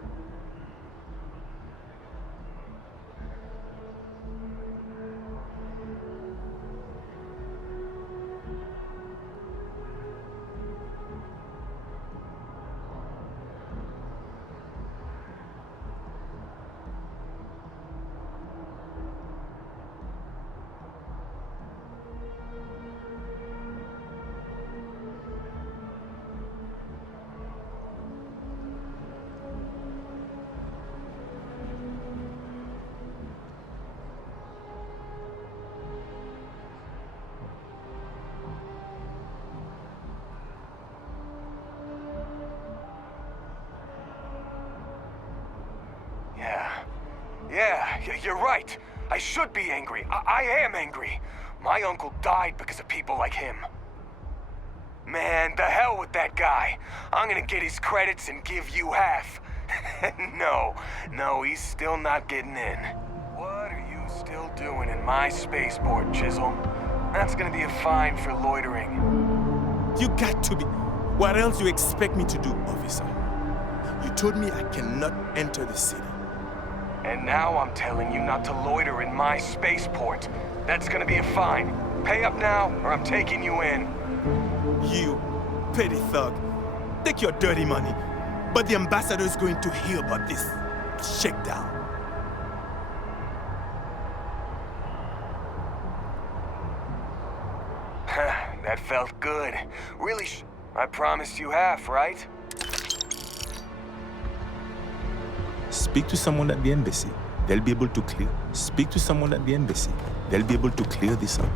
Yeah, you're right. I should be angry. I am angry. My uncle died because of people like him. Man, the hell with that guy. I'm gonna get his credits and give you half. No, he's still not getting in. What are you still doing in my spaceport, Chisholm? That's gonna be a fine for loitering. You got to be... What else you expect me to do, officer? You told me I cannot enter the city. And now I'm telling you not to loiter in my spaceport. That's gonna be a fine. Pay up now, or I'm taking you in. You, petty thug. Take your dirty money. But the ambassador is going to hear about this shakedown. That felt good. Really, I promised you half, right? Speak to someone at the embassy. They'll be able to clear. Speak to someone at the embassy. They'll be able to clear this up.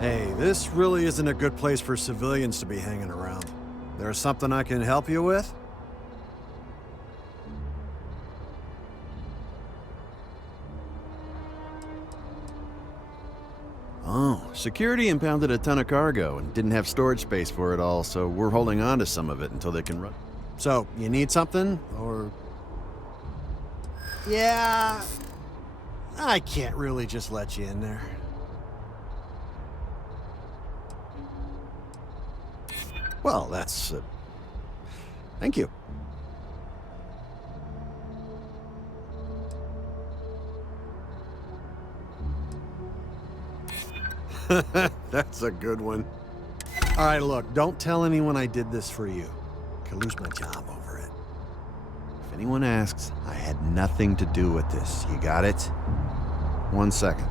Hey, this really isn't a good place for civilians to be hanging around. There's something I can help you with? Oh, security impounded a ton of cargo and didn't have storage space for it all, so we're holding on to some of it until they can run. So, you need something, or...? Yeah... I can't really just let you in there. Well, that's... thank you. That's a good one. All right, look, don't tell anyone I did this for you. Could lose my job over it. If anyone asks, I had nothing to do with this. You got it? 1 second.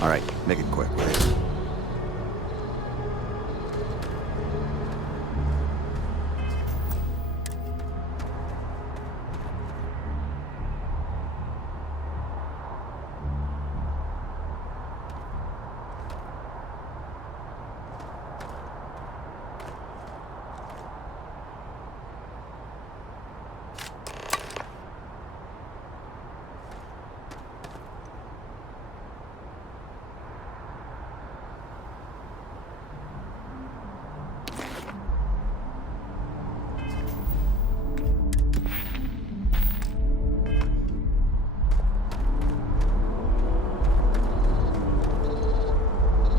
All right, make it quick.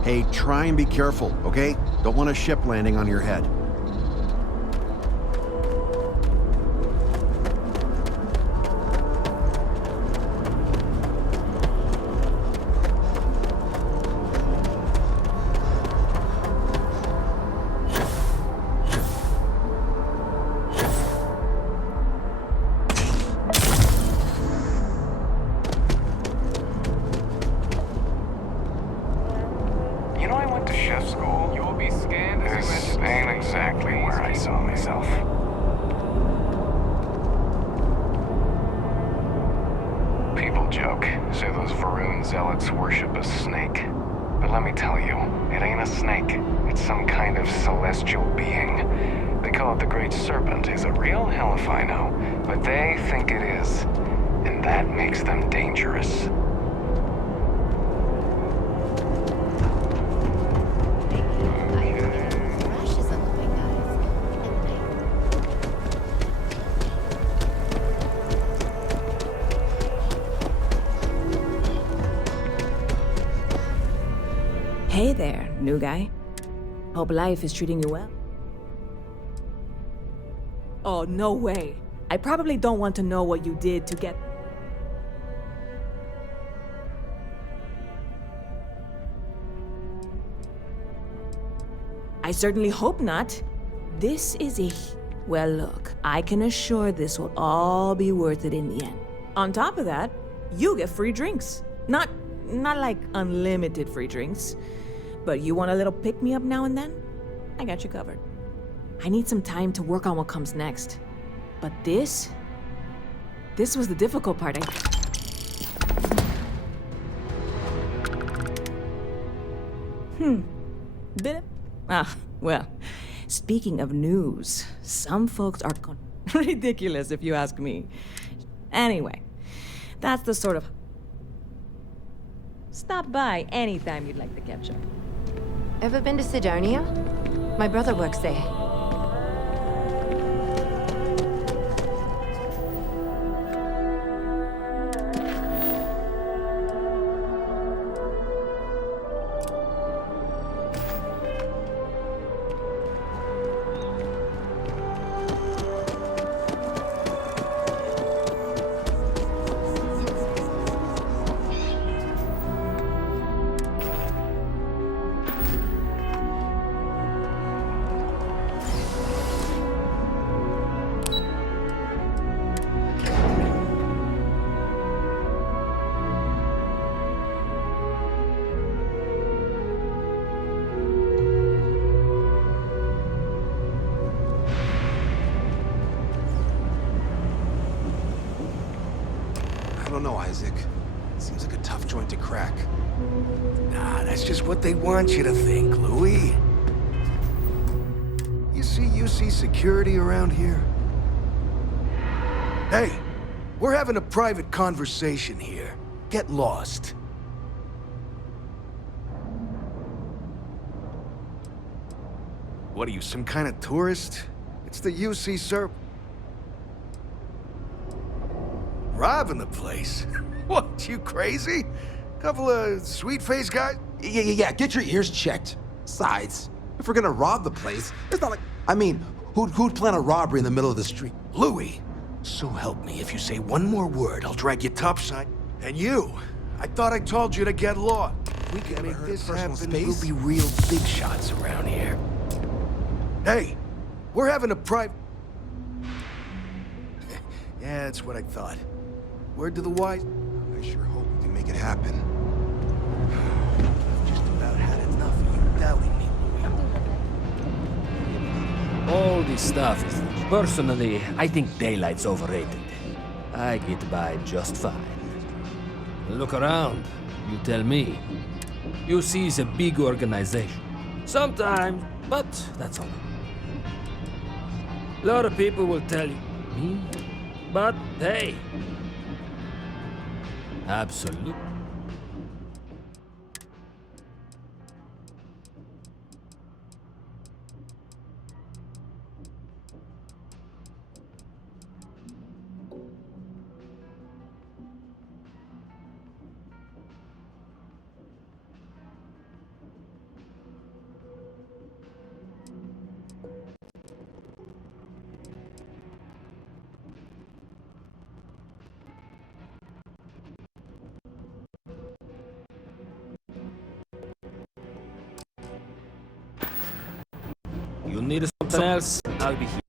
Hey, try and be careful, okay? Don't want a ship landing on your head. Hey there, new guy. Hope life is treating you well. Oh, no way. I probably don't want to know what you did to get... I certainly hope not. This is a... Well, look, I can assure this will all be worth it in the end. On top of that, you get free drinks. Not like unlimited free drinks. But you want a little pick-me-up now and then? I got you covered. I need some time to work on what comes next. But this was the difficult part. Well, speaking of news, some folks are ridiculous if you ask me. Anyway, that's the sort of... Stop by anytime you'd like to catch up. Ever been to Sidonia? My brother works there. I don't know, Isaac. Seems like a tough joint to crack. Nah, that's just what they want you to think, Louis. You see security around here? Hey, we're having a private conversation here. Get lost. What are you, some kind of tourist? It's the UC Serp. Robbing the place? What, you crazy? Couple of sweet-faced guys? Yeah, get your ears checked. Besides, if we're gonna rob the place, it's not like... I mean, who'd plan a robbery in the middle of the street? Louis, so help me, if you say one more word, I'll drag you topside. And you, I thought I told you to get lost. We can make this happen, we'll be real big shots around here. Hey, we're having a private... Yeah, that's what I thought. Word to the wise. I sure hope we can make it happen. I've just about had enough of you doubting me, Louis. All this stuff is... Personally, I think daylight's overrated. I get by just fine. Look around. You tell me. UC is a big organization. Sometimes, but that's all. A lot of people will tell you, me? But hey, absolutely. You need something else? I'll be here.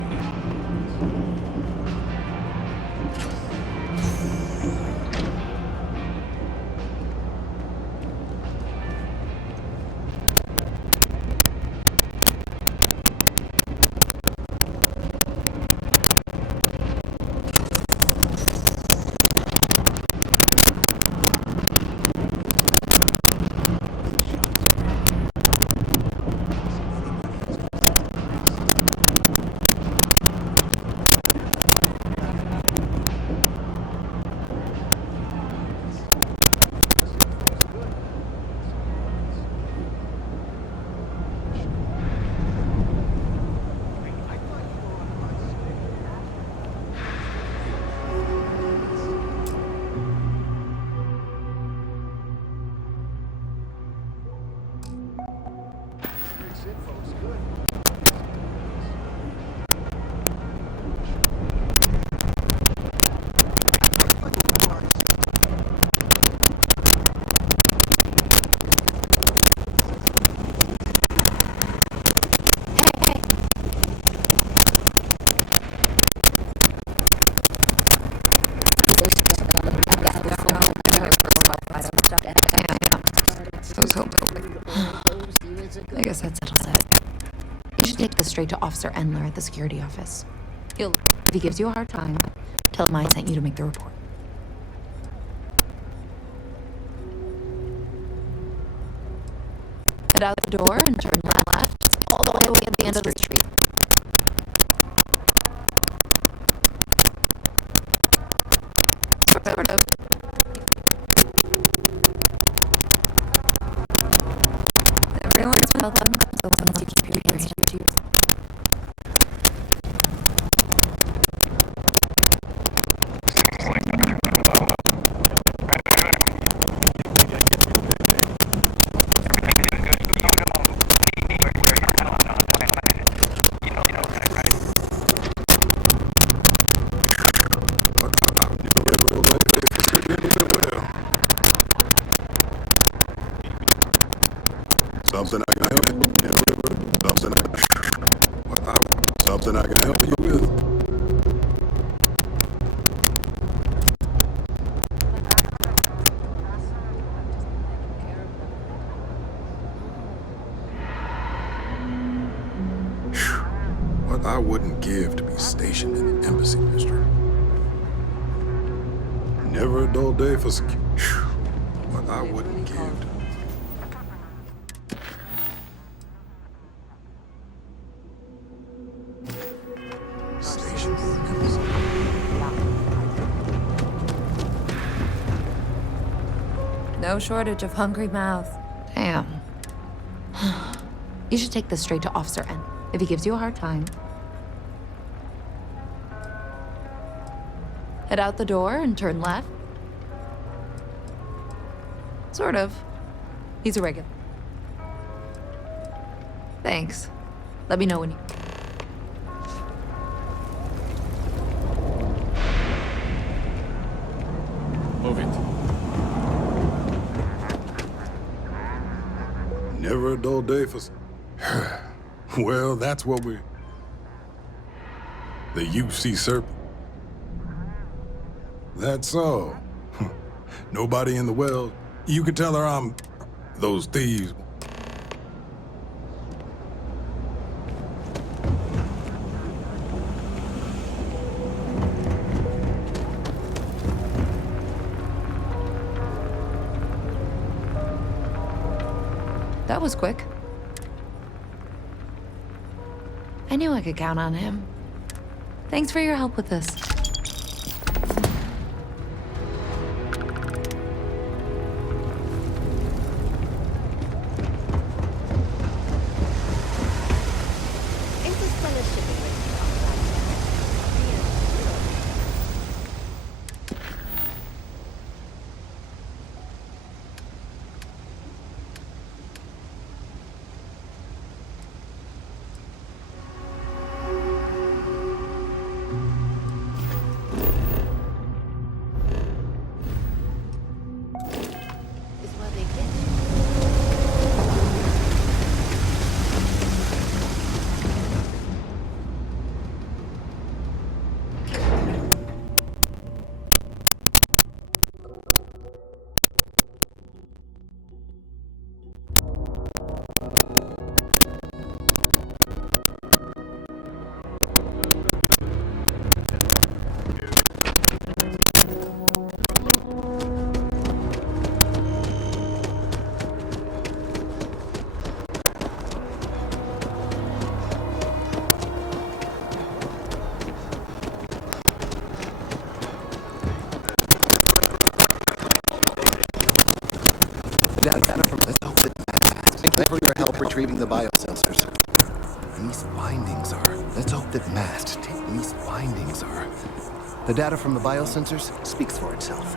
I guess that settles it. You should take this straight to Officer Endler at the security office. If he gives you a hard time, tell him I sent you to make the report. Head out the door and turn left. It's all the way at the end of the street. Sort of. Everyone's welcome, so long as you keep your hands to your ears. Something I can help you. Something I can help you with. What I wouldn't give to be stationed in the embassy, mister. Never a dull day for security. What I wouldn't give to. No shortage of hungry mouths. Damn. You should take this straight to Officer N. If he gives you a hard time, head out the door and turn left. Sort of. He's a regular. Thanks. Let me know when you... Move it. Never a dull day for... Well, that's what we... The UC Serpent. That's all. Nobody in the well. You could tell her I'm... Those thieves. That was quick. I knew I could count on him. Thanks for your help with this. Thank you for your help retrieving the biosensors. These findings are... Let's hope that Mast... These findings are... The data from the biosensors speaks for itself.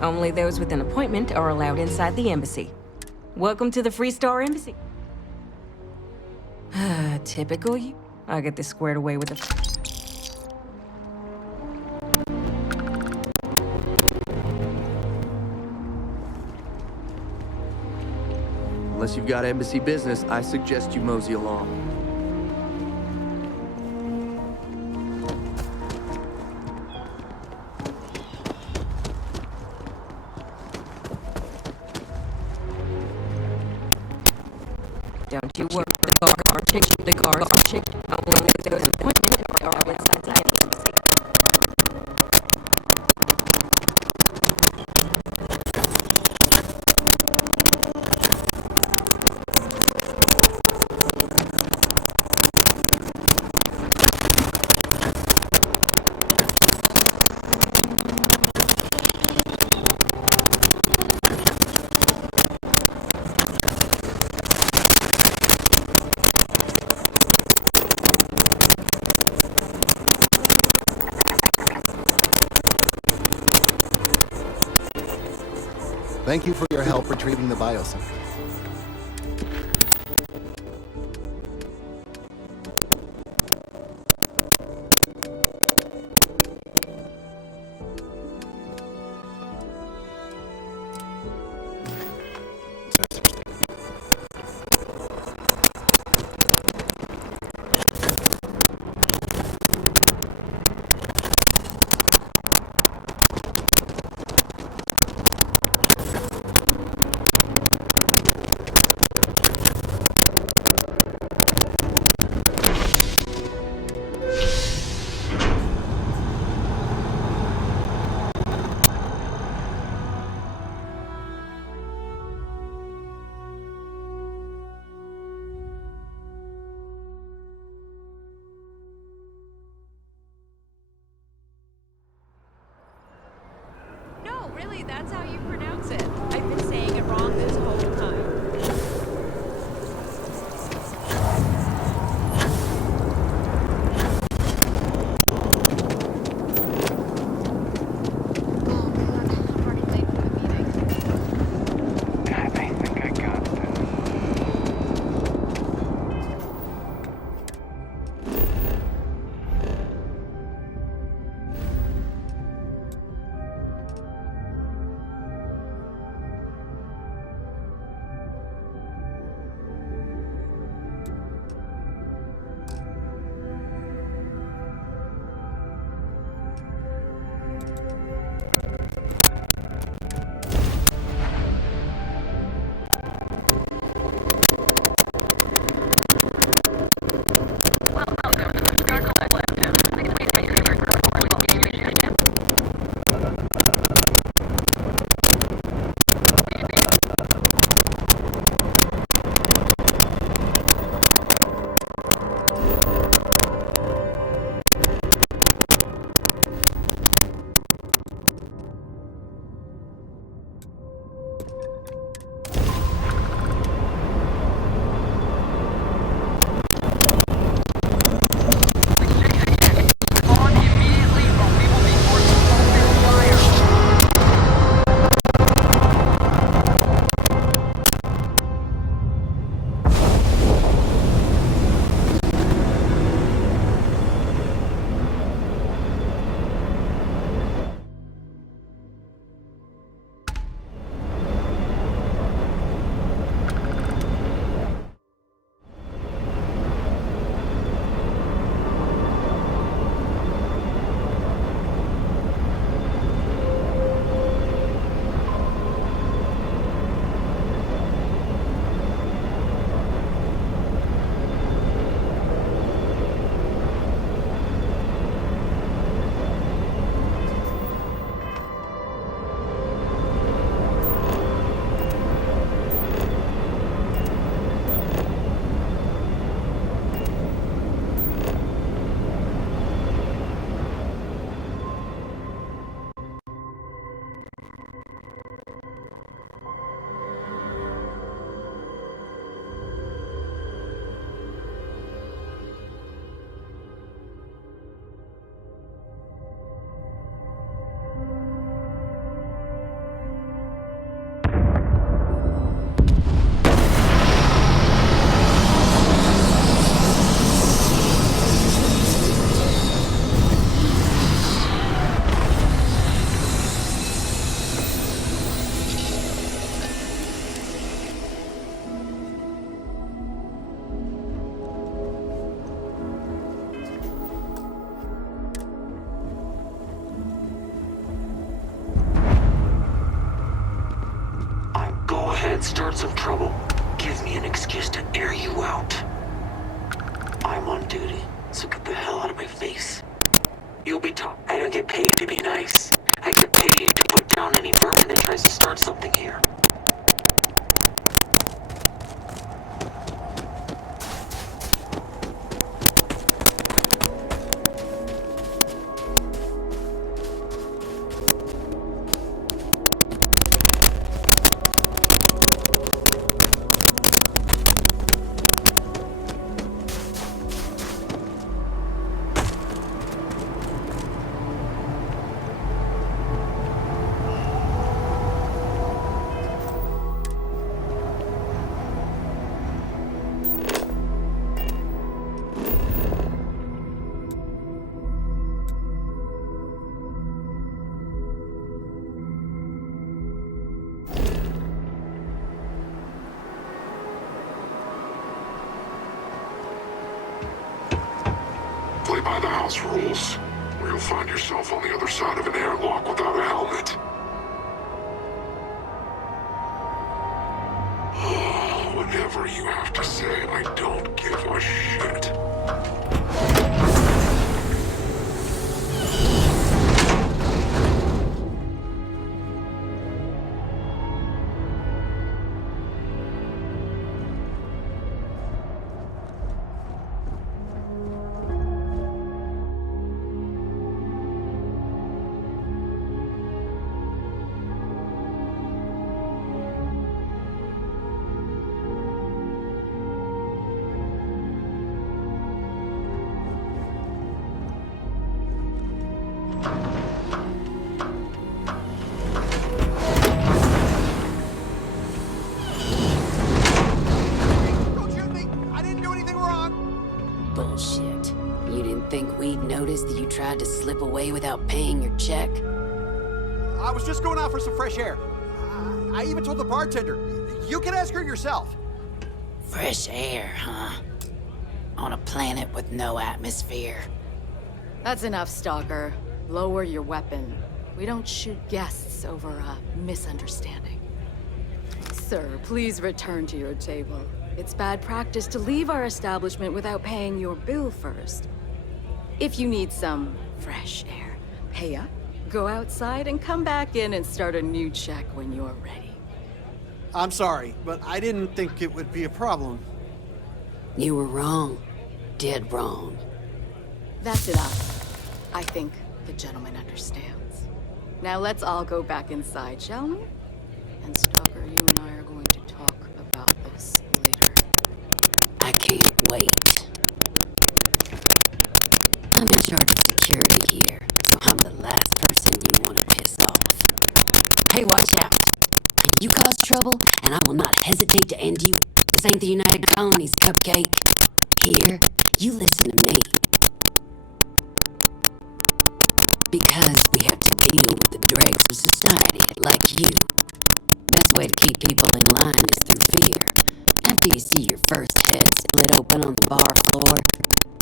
Only those with an appointment are allowed inside the embassy. Welcome to the Freestar Embassy. Typical you. I'll get this squared away with a... Unless you've got embassy business, I suggest you mosey along. Don't you worry, the car chick, the car chick. How long is it? Or what's that? Thank you for your help retrieving the biosensor. No, really, that's how you pronounce it. I've been saying it wrong this whole time. start some trouble, give me an excuse to air you out. I'm on duty, so get the hell out of my face. You'll be taught. I don't get paid to be nice. I get paid to put down any vermin that tries to start something here. Play by the house rules, or you'll find yourself on the other side of an airlock without a helmet. Whatever you have to say, I don't give a shit. Bullshit. You didn't think we'd notice that you tried to slip away without paying your check? I was just going out for some fresh air. I even told the bartender. You can ask her yourself. Fresh air, huh? On a planet with no atmosphere. That's enough, Stalker. Lower your weapon. We don't shoot guests over a misunderstanding. Sir, please return to your table. It's bad practice to leave our establishment without paying your bill first. If you need some fresh air, pay up, go outside, and come back in and start a new check when you're ready. I'm sorry, but I didn't think it would be a problem. You were wrong. Dead wrong. That's enough. I think the gentleman understands. Now let's all go back inside, shall we? And Stalker, you and I are going to talk about this later. I can't wait. I'm in charge of security here, so I'm the last person you want to piss off. Hey, watch out. You cause trouble, and I will not hesitate to end you. This ain't the United Colonies, Cupcake. Here, you listen to me. Because we have to deal with the dregs of society, like you. Best way to keep people in line is through fear. After you see your first head split open on the bar floor,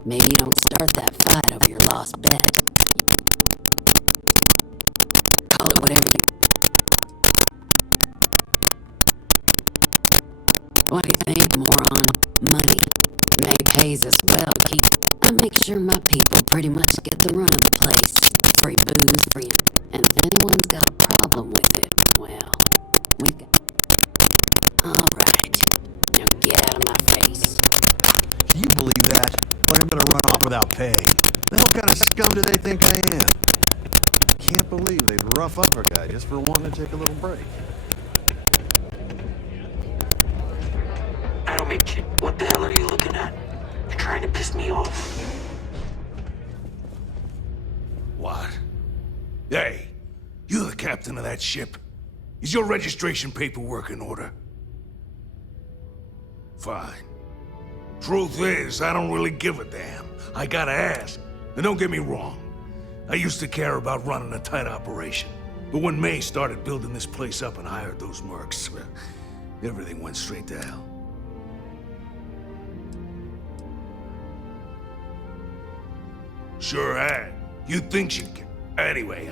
maybe you don't start that fight over your lost bet. Call it whatever you... What do you think, moron? Money. May pays us well to keep... I make sure my people pretty much get the run of the place. Free booze, free... And if anyone's got a problem with it, well, we've got... Alright. Now get out of my face. Can you believe that? Like I'm gonna run off without pay. Then what kind of scum do they think I am? Can't believe they'd rough up a guy just for wanting to take a little break. I don't make shit. What the hell are you looking at? You're trying to piss me off. What? Hey, you're the captain of that ship. Is your registration paperwork in order? Fine. Truth is, I don't really give a damn. I gotta ask. And don't get me wrong. I used to care about running a tight operation. But when May started building this place up and hired those mercs, everything went straight to hell. Sure had. You'd think she'd get... Anyway,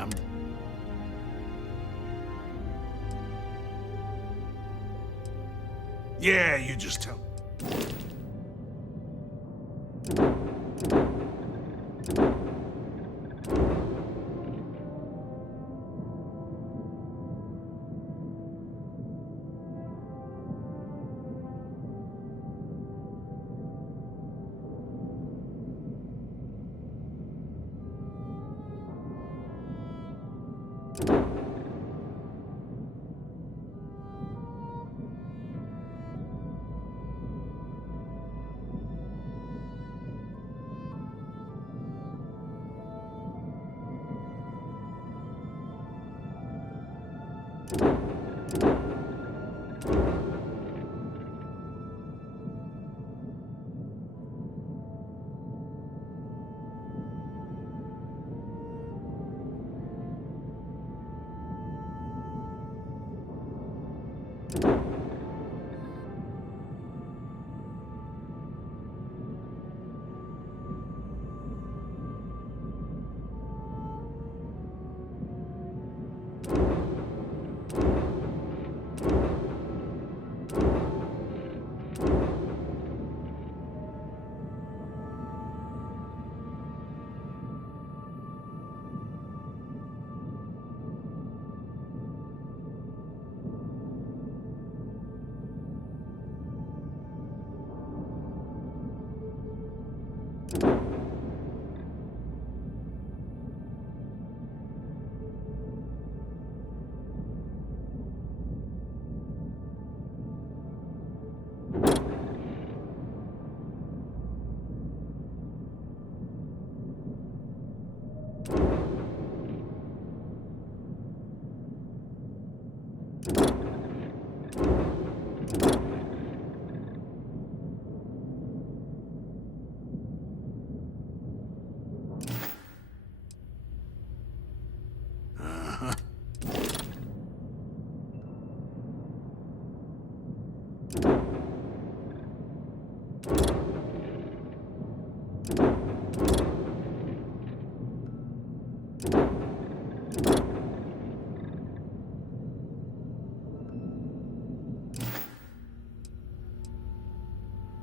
Yeah, you just tell.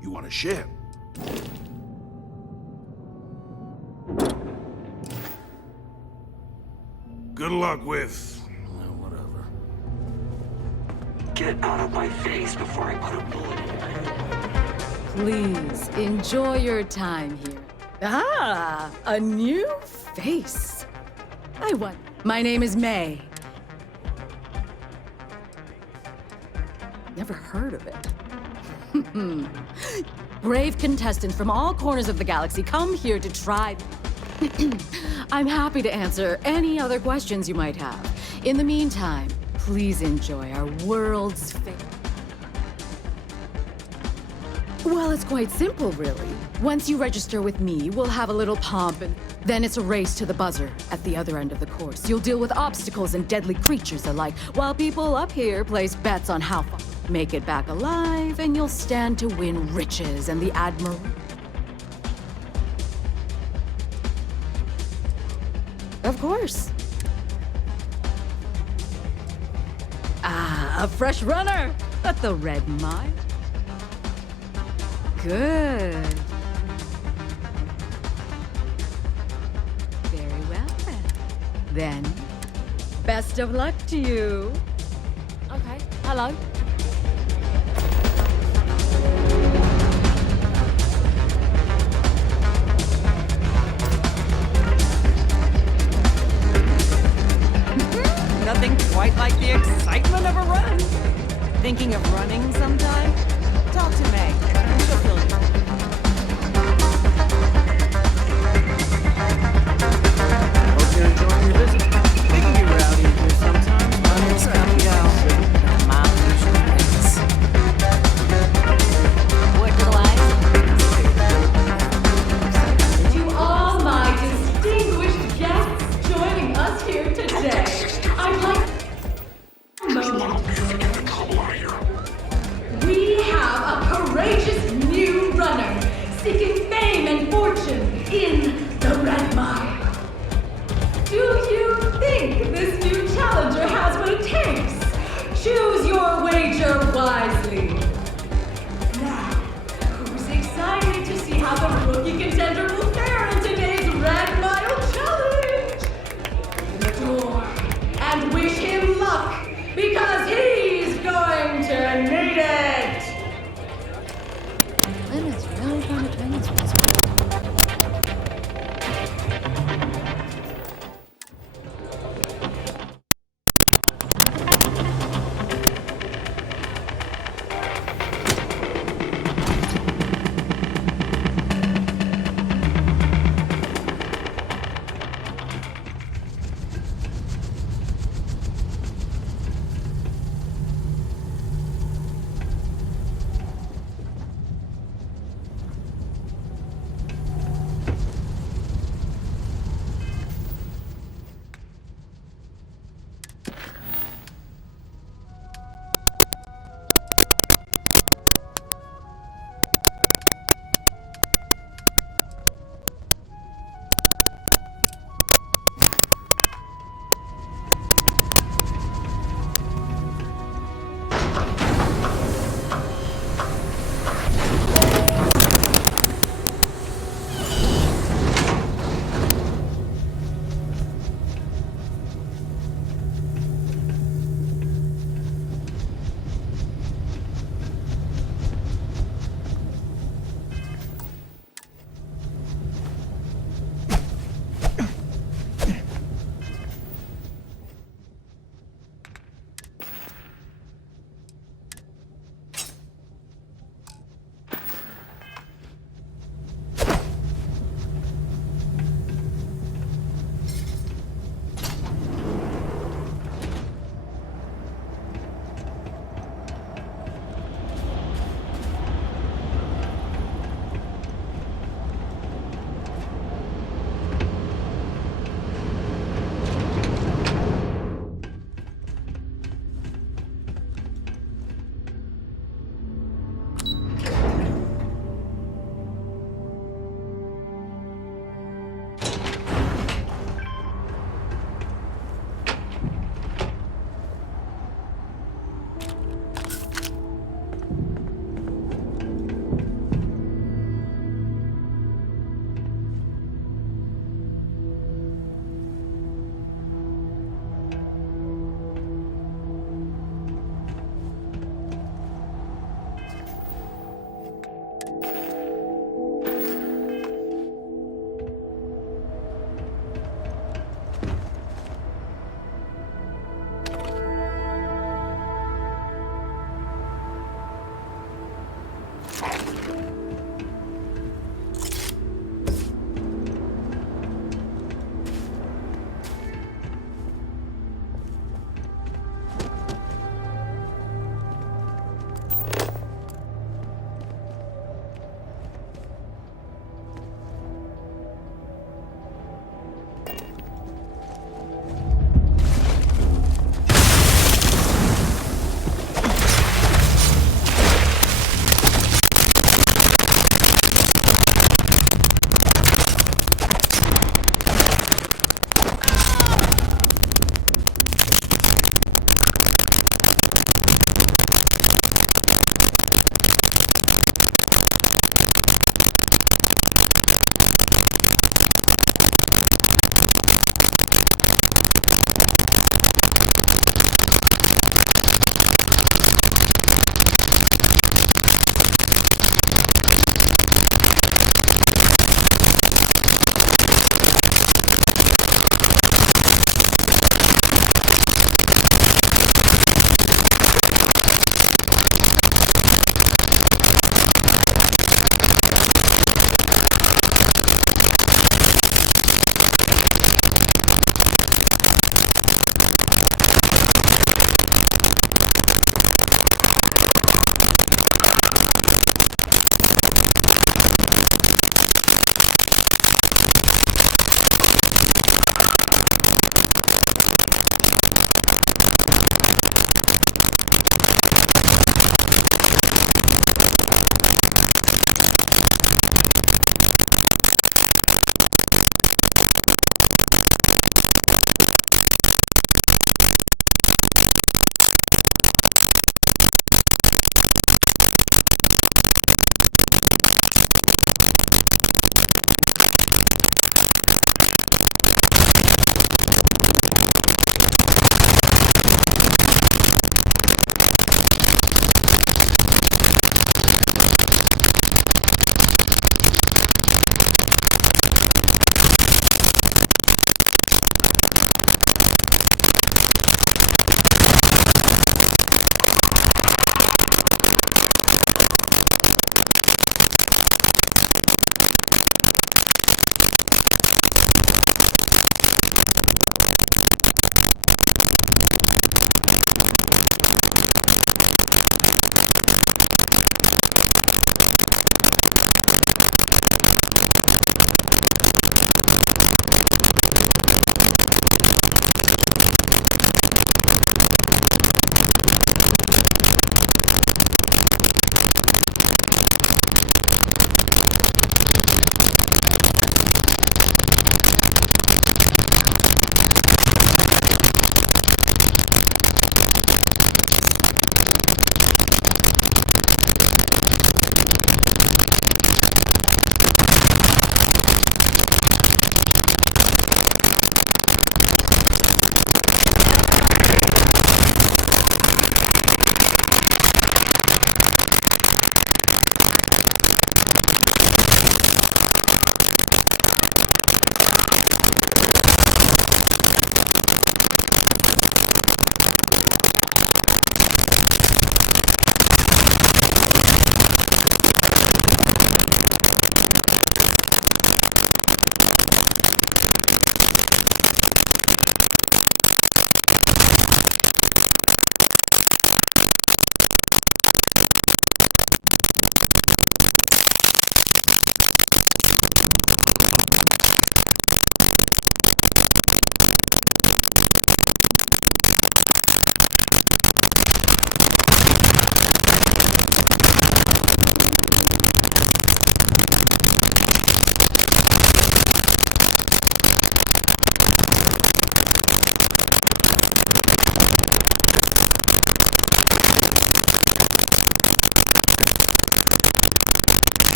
You want to share? Good luck with... whatever. Get out of my face before I put a bullet in your head. Please, enjoy your time here. Ah, a new face. My name is May. Never heard of it. Brave contestants from all corners of the galaxy come here to try. I'm happy to answer any other questions you might have. In the meantime, please enjoy our world's favorite. Well, it's quite simple, really. Once you register with me, we'll have a little pomp, and then it's a race to the buzzer at the other end of the course. You'll deal with obstacles and deadly creatures alike, while people up here place bets on how far make it back alive, and you'll stand to win riches and the admiration. Of course. Ah, a fresh runner at the Red Mine. Good. Very well, then. Best of luck to you. Okay, hello. Nothing quite like the excitement of a run. Thinking of running sometime? Talk to Meg. She'll fill you. Hope you're enjoying your visit. We can be rowdy in here sometimes. Let's go. What do To all my distinguished guests joining us here today, I'd like We have a courageous new runner seeking fame and fortune in the Red Mine. Do you think this new challenger has what it takes? Choose your wager wisely. Alexander will fare in today's Red Mile Challenge. Open the door and wish him luck, because he's going to need it. Lynn is really trying to turn this place.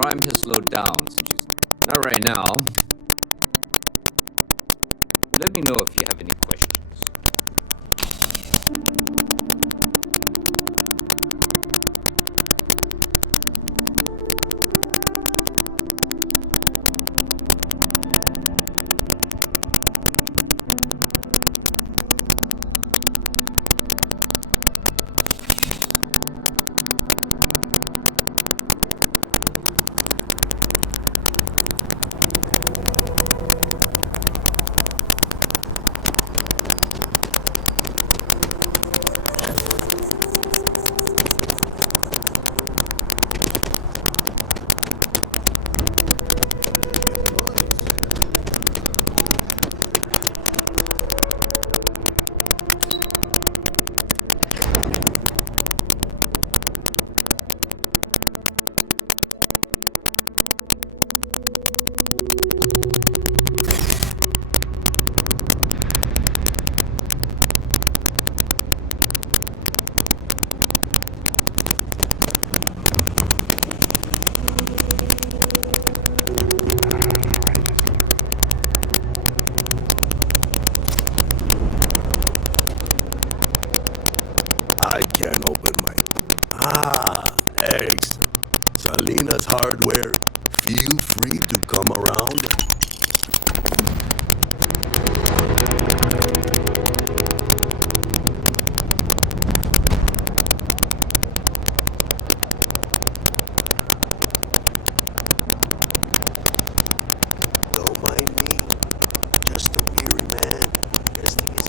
Crime has slowed down since you... Not right now. Let me know if you have any questions. I can't open my... Eggs. Salinas Hardware. Feel free to come around. Don't mind me. Just a weary man. Resting his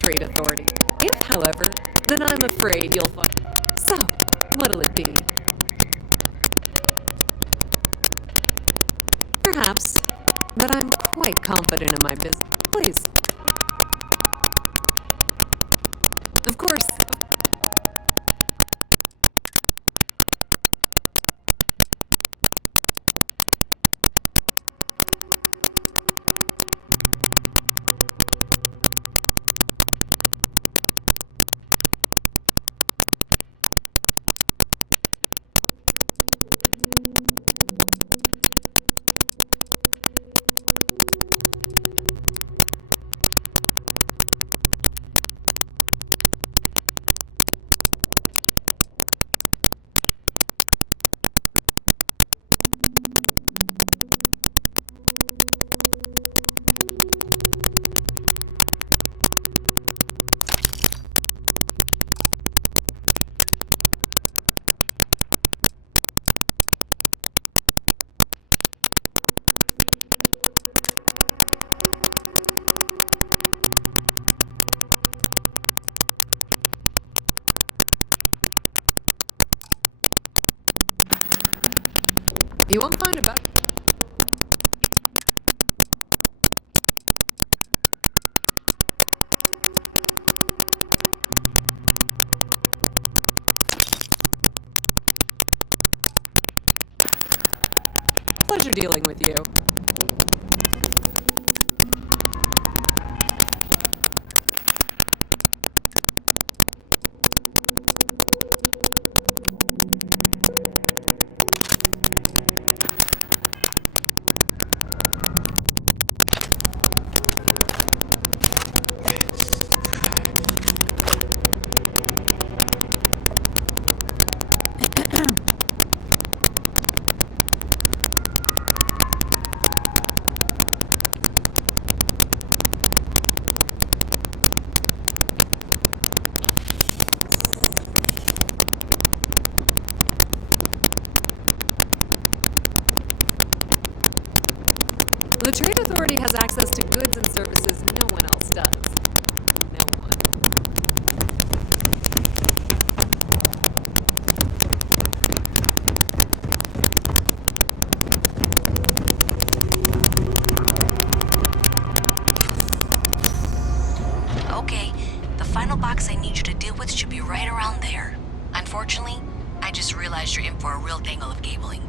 Trade Authority. If, however, then I'm afraid you'll find... So, what'll it be? Perhaps, but I'm quite confident in my business. Please. Of course. You won't find a better. Pleasure dealing with you. The Trade Authority has access to goods and services no one else does. No one. Okay, the final box I need you to deal with should be right around there. Unfortunately, I just realized you're in for a real tangle of cabling.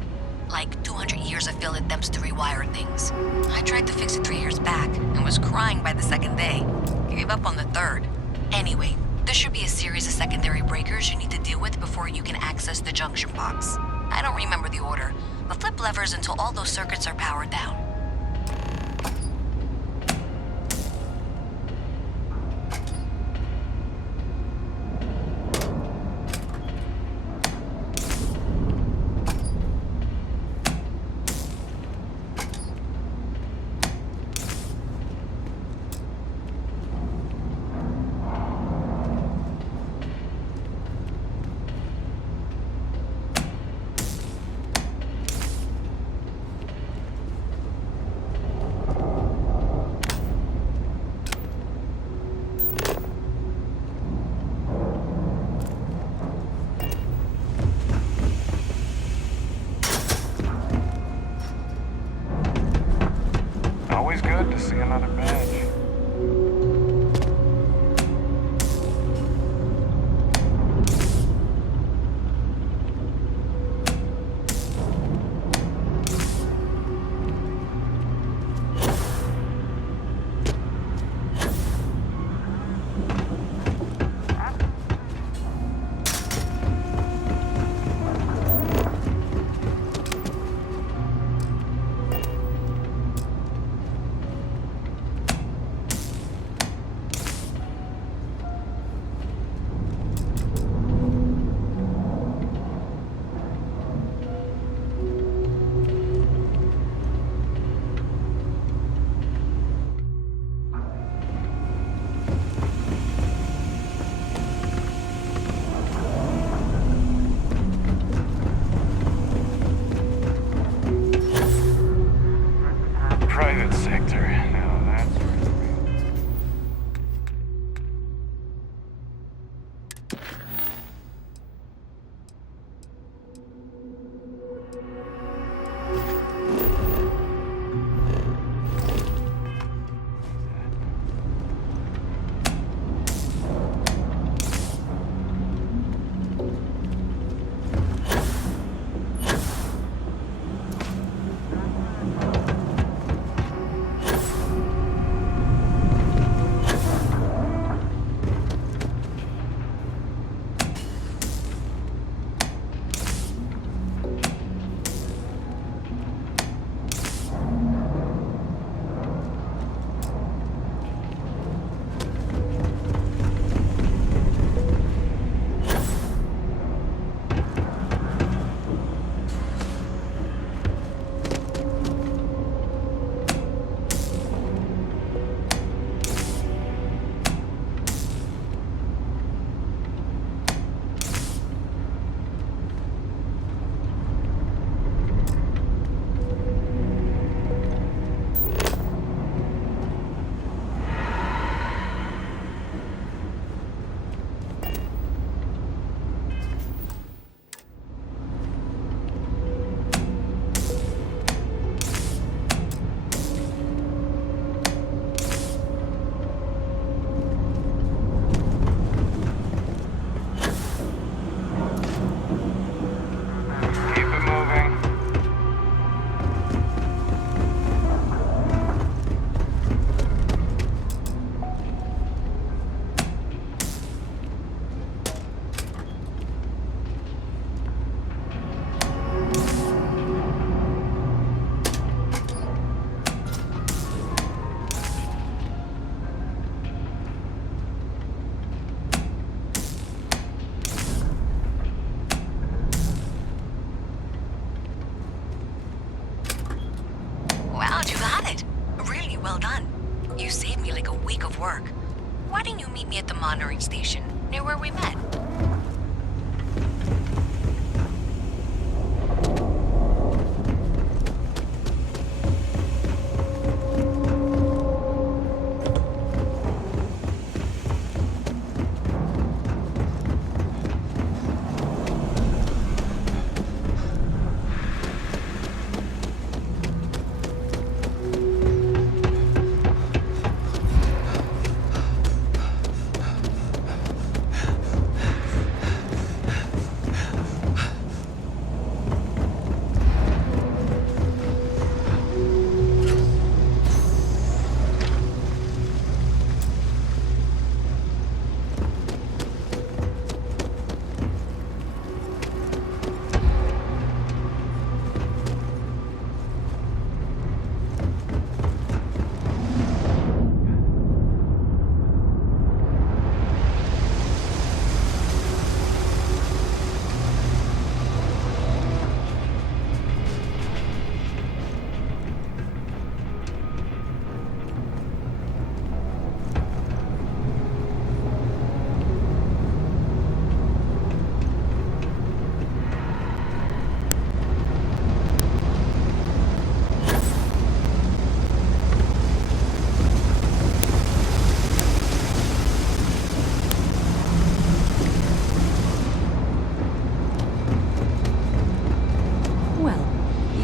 Like 200 years of field attempts to rewire things. I tried to fix it 3 years back and was crying by the second day. Gave up on the third. Anyway, there should be a series of secondary breakers you need to deal with before you can access the junction box. I don't remember the order, but flip levers until all those circuits are powered down. Always good to see another badge. Well done. You saved me like a week of work. Why didn't you meet me at the monitoring station, near where we met?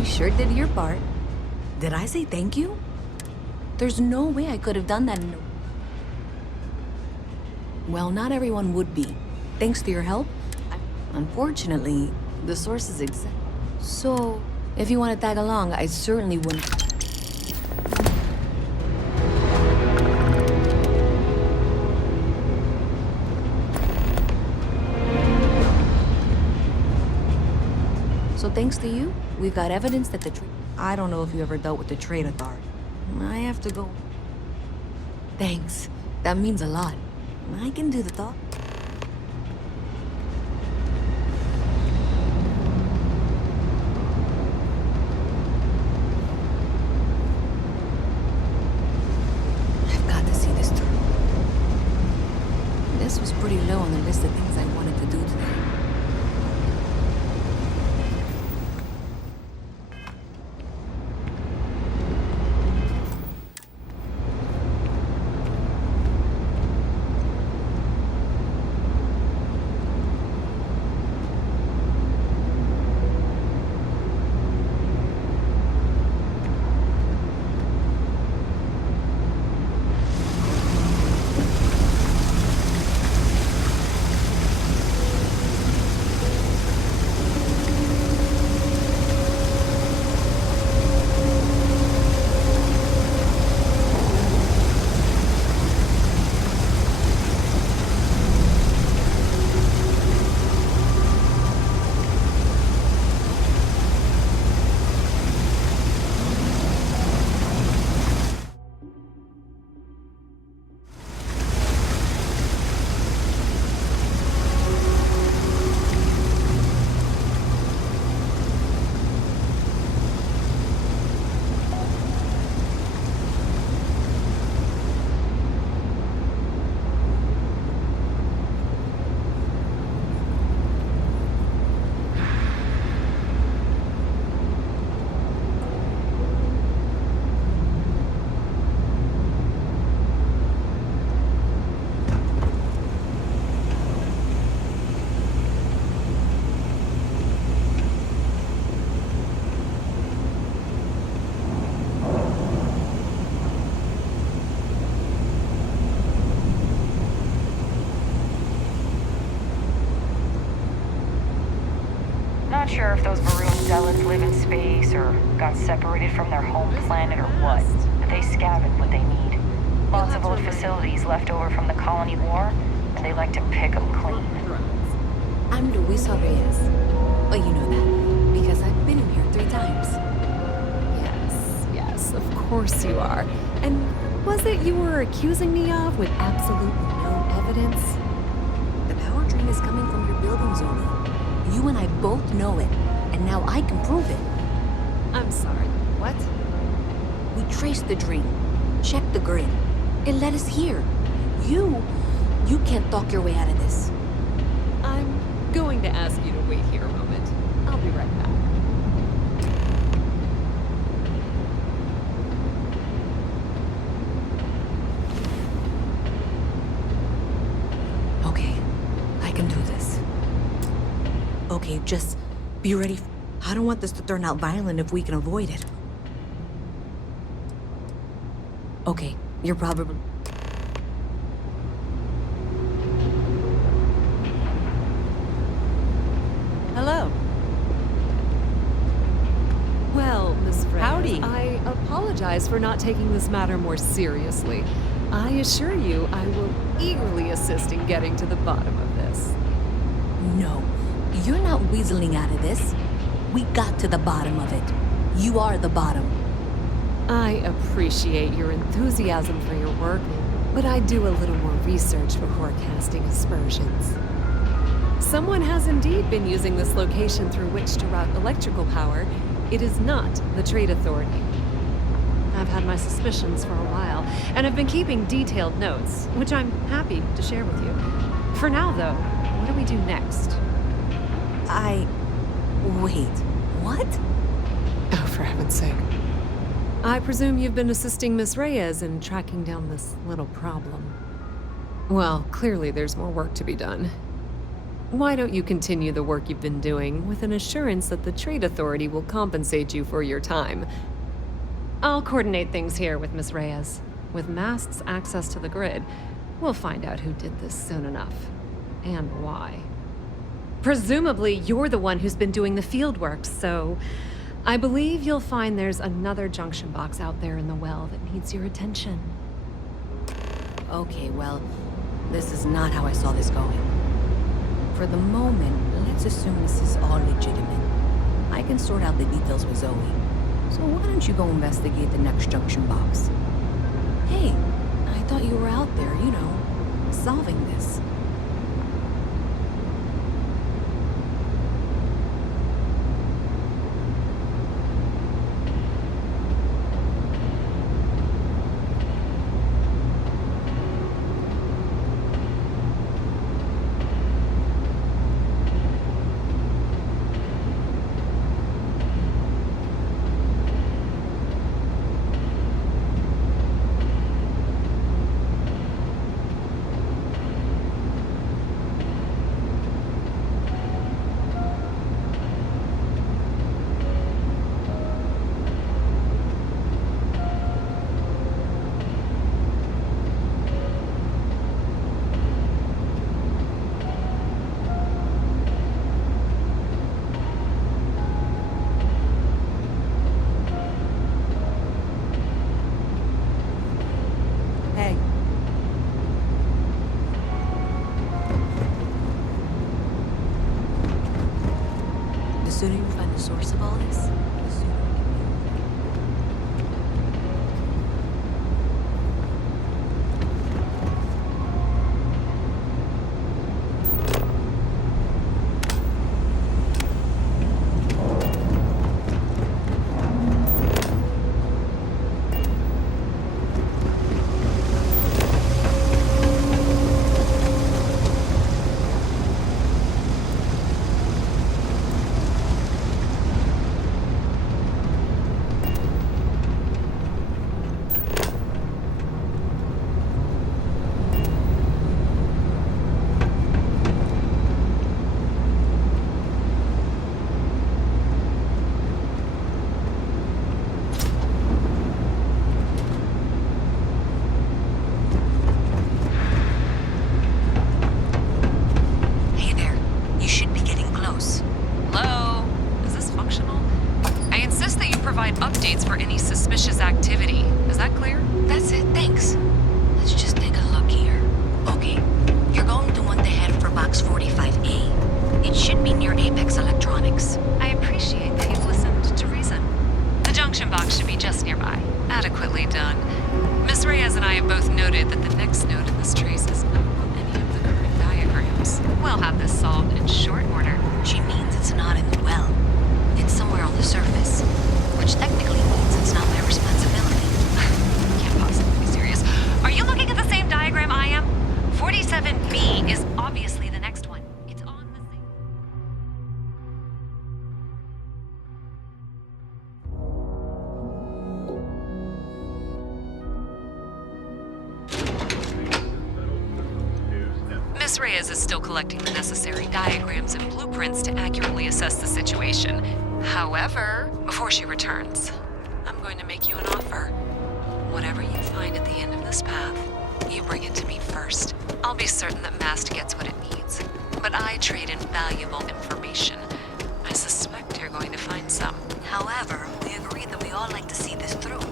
Sure did your part. Did I say thank you? There's no way I could have done that Well, not everyone would be. Thanks to your help, unfortunately, the source is exempt. So, if you want to tag along, I certainly wouldn't. So thanks to you, we've got evidence that I don't know if you ever dealt with the trade authority. I have to go. Thanks. That means a lot. I can do the thought. I've got to see this through. This was pretty low on the list of things I wanted to do today. Not sure if those maroon zealots live in space or got separated from their home planet or what, but they scavenge what they need. Lots of old facilities left over from the colony war, and they like to pick them clean. I'm Luisa Reyes. Oh, you know that, because I've been in here 3 times. Yes, of course you are. And was it you were accusing me of with absolutely no evidence? The power drain is coming from your building, Zoni. You and I both know it, and now I can prove it. I'm sorry, what? We traced the drain. Check the grid. It led us here. You can't talk your way out of this. I'm going to ask you to wait here a moment. I'll be right back. Okay, I can do this. Okay, just be ready. I don't want this to turn out violent if we can avoid it. Okay, you're probably... Hello. Well, Miss Reyes, Howdy. I apologize for not taking this matter more seriously. I assure you I will eagerly assist in getting to the bottom of this. No, you're not weaseling out of this. We got to the bottom of it. You are the bottom. I appreciate your enthusiasm for your work, but I do a little more research before casting aspersions. Someone has indeed been using this location through which to route electrical power. It is not the Trade Authority. I've had my suspicions for a while, and have been keeping detailed notes, which I'm happy to share with you. For now, though, what do we do next? Wait, what? Oh, for heaven's sake. I presume you've been assisting Miss Reyes in tracking down this little problem. Well, clearly there's more work to be done. Why don't you continue the work you've been doing with an assurance that the Trade Authority will compensate you for your time? I'll coordinate things here with Miss Reyes. With Mast's access to the grid, we'll find out who did this soon enough. And why. Presumably, you're the one who's been doing the field work, so I believe you'll find there's another junction box out there in the well that needs your attention. Okay, well, this is not how I saw this going. For the moment, let's assume this is all legitimate. I can sort out the details with Zoe. So why don't you go investigate the next junction box? Hey, I thought you were out there, solving this. The sooner you find the source of all this, the sooner we can updates for any suspicious activity. Is that clear? That's it, thanks. Let's just take a look here. Okay, you're going to want to head for box 45A. It should be near Apex Electronics. I appreciate that you've listened to reason. The junction box should be just nearby. Adequately done. Miss Reyes and I have both noted that the next node in this trace is not on any of the current diagrams. We'll have this solved in short order. She means it's not in the well. It's somewhere on the surface. Which technically means it's not my responsibility. Can't possibly Miss Reyes is still collecting the necessary diagrams and blueprints to accurately assess the situation. However, before she returns, I'm going to make you an offer. Whatever you find at the end of this path, you bring it to me first. I'll be certain that Mast gets what it needs, but I trade in valuable information. I suspect you're going to find some. However, we agreed that we all like to see this through.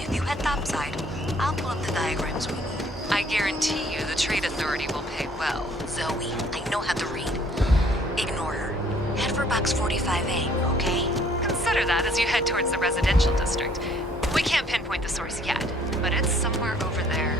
If you head topside, I'll pull up the diagrams we need. I guarantee you the Trade Authority will pay well. Zoe, I know how to read. Ignore her. Head for box 45A, okay? Consider that as you head towards the residential district. We can't pinpoint the source yet, but it's somewhere over there.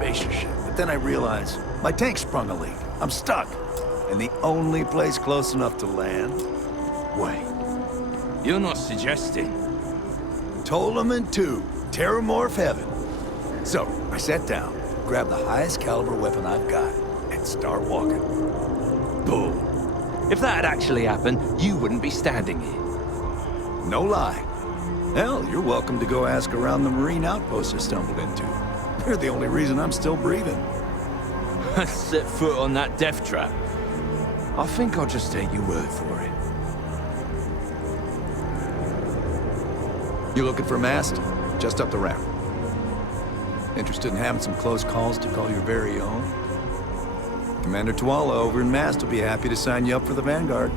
spacious ship, but then I realized my tank sprung a leak. I'm stuck. And the only place close enough to land? Wait. You're not suggesting? Ptolemy 2, Terramorph Heaven. So, I sat down, grabbed the highest caliber weapon I've got, and start walking. Boom. If that had actually happened, you wouldn't be standing here. No lie. Hell, you're welcome to go ask around the Marine outpost I stumbled into. They're the only reason I'm still breathing. Set foot on that death trap. I think I'll just take your word for it. You looking for a mast? Just up the ramp. Interested in having some close calls to call your very own? Commander Tuala over in Mast will be happy to sign you up for the Vanguard.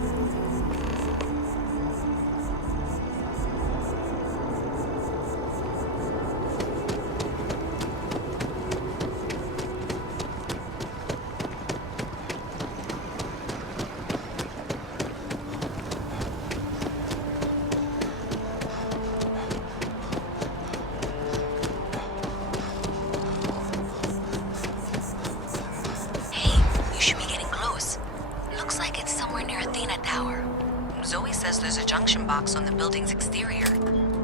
On the building's exterior.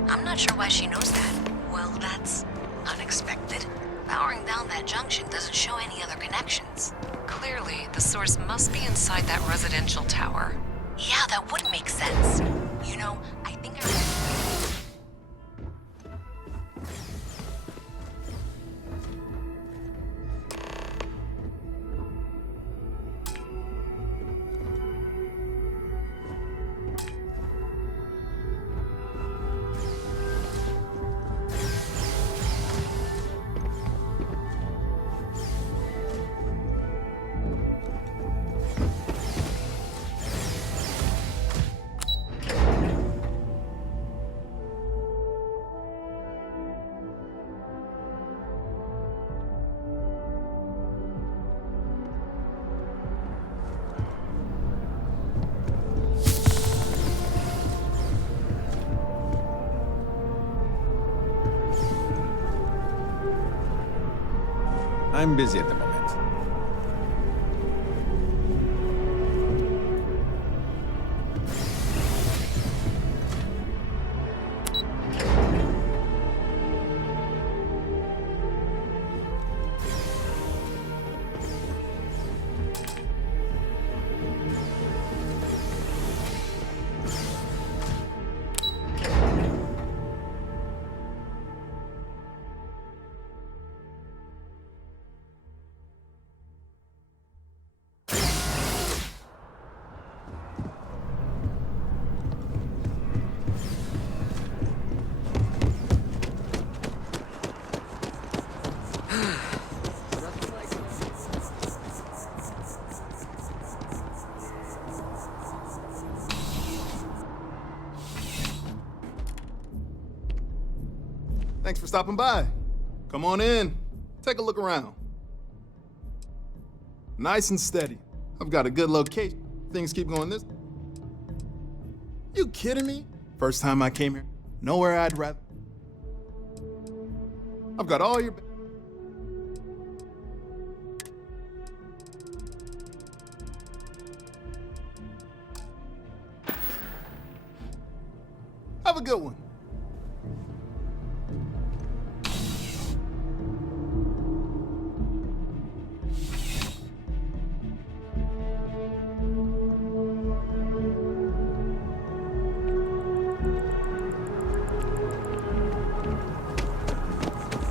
I'm not sure why she knows that. Well, that's unexpected. Powering down that junction doesn't show any other connections. Clearly, the source must be inside that residential tower. Yeah, that would make sense. You know, I think I'm busy at the moment. Thanks for stopping by. Come on in. Take a look around. Nice and steady. I've got a good location. Things keep going this. You kidding me? First time I came here, nowhere I'd rather. I've got all your. Have a good one.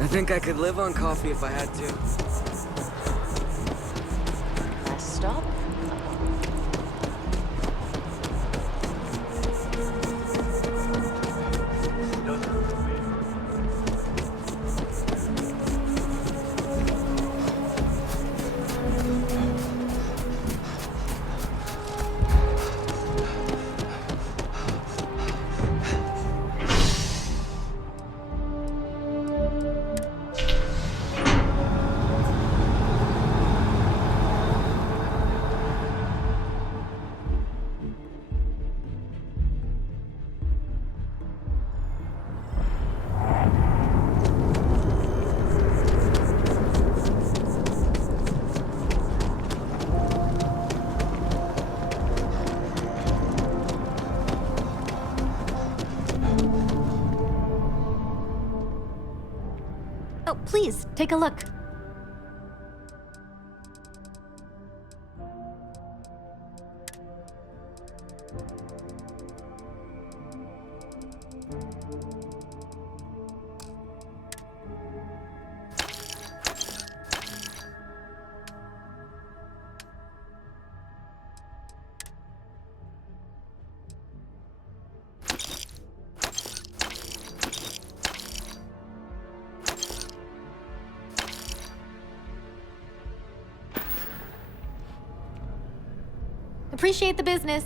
I think I could live on coffee if I had to. Last stop? Take a look. Appreciate the business.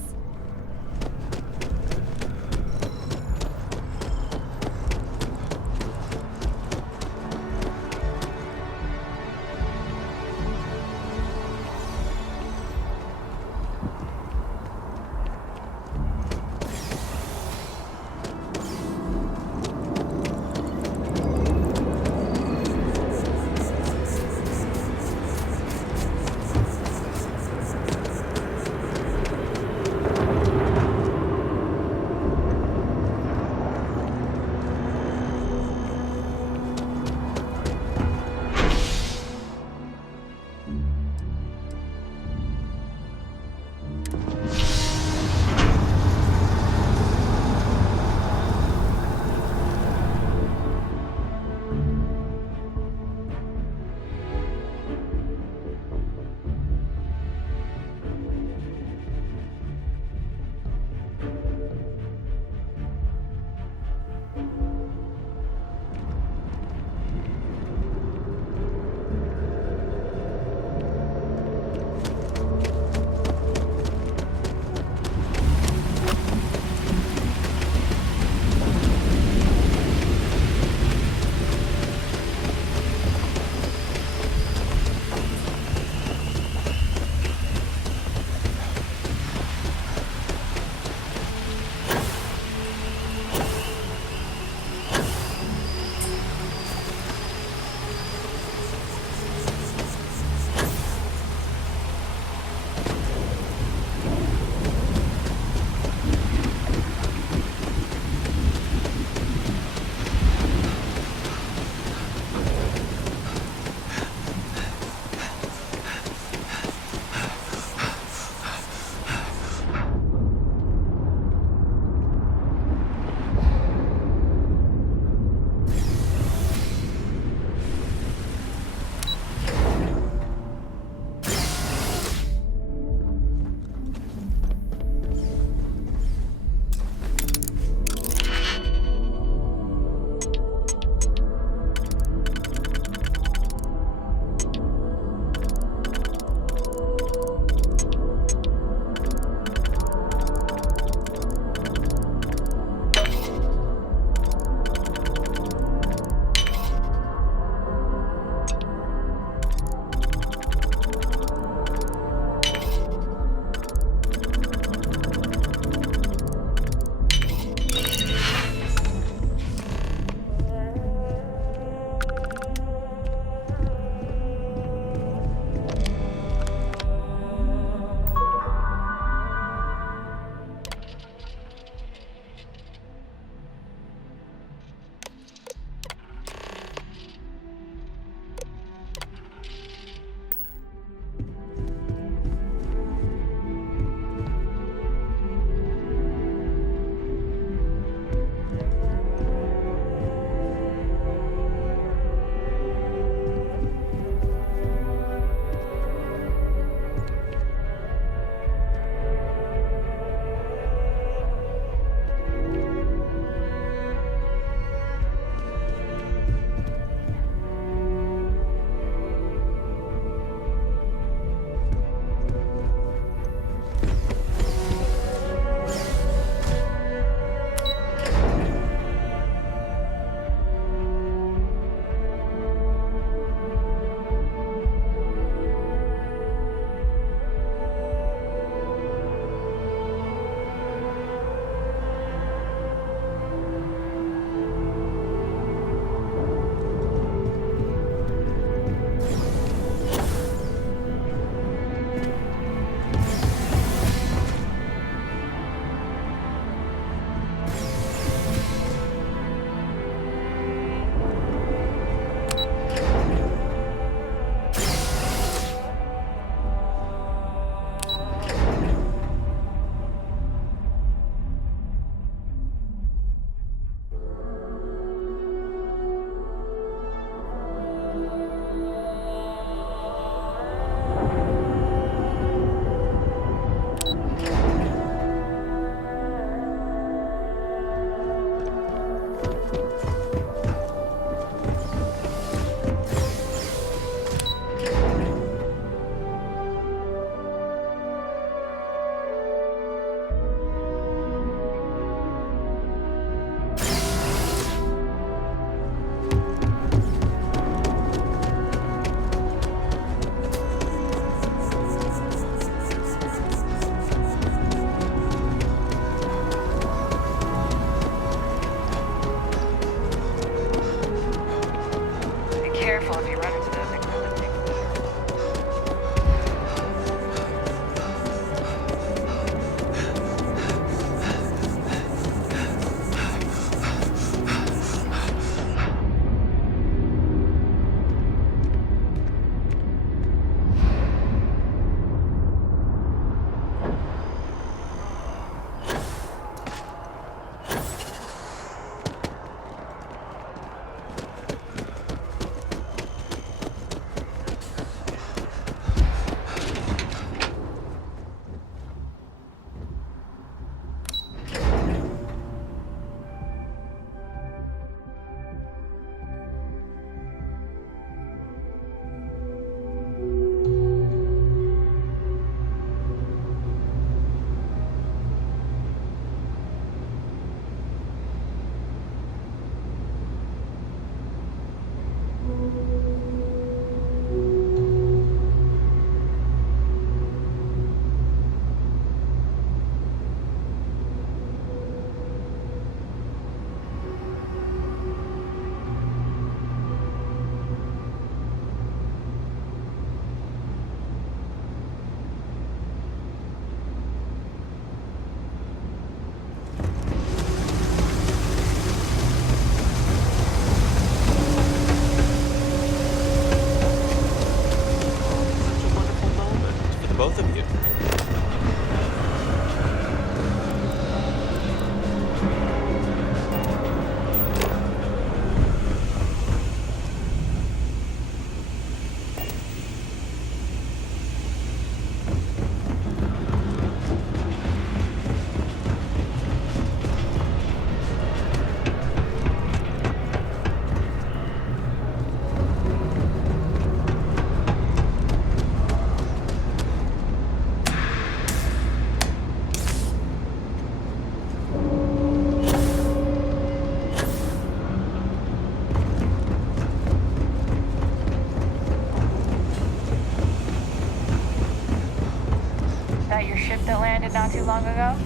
that landed not too long ago?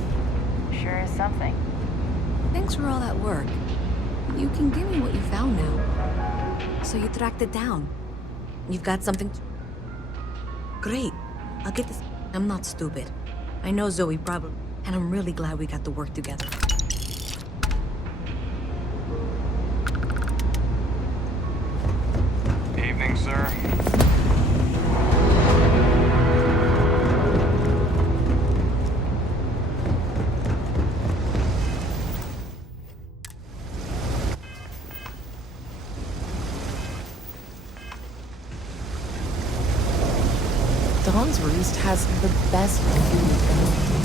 Sure is something. Thanks for all that work. You can give me what you found now. So you tracked it down. You've got something. Great. I'll get this. I'm not stupid. I know Zoe probably, and I'm really glad we got to work together. Evening, sir. Dawn's Roost has the best food.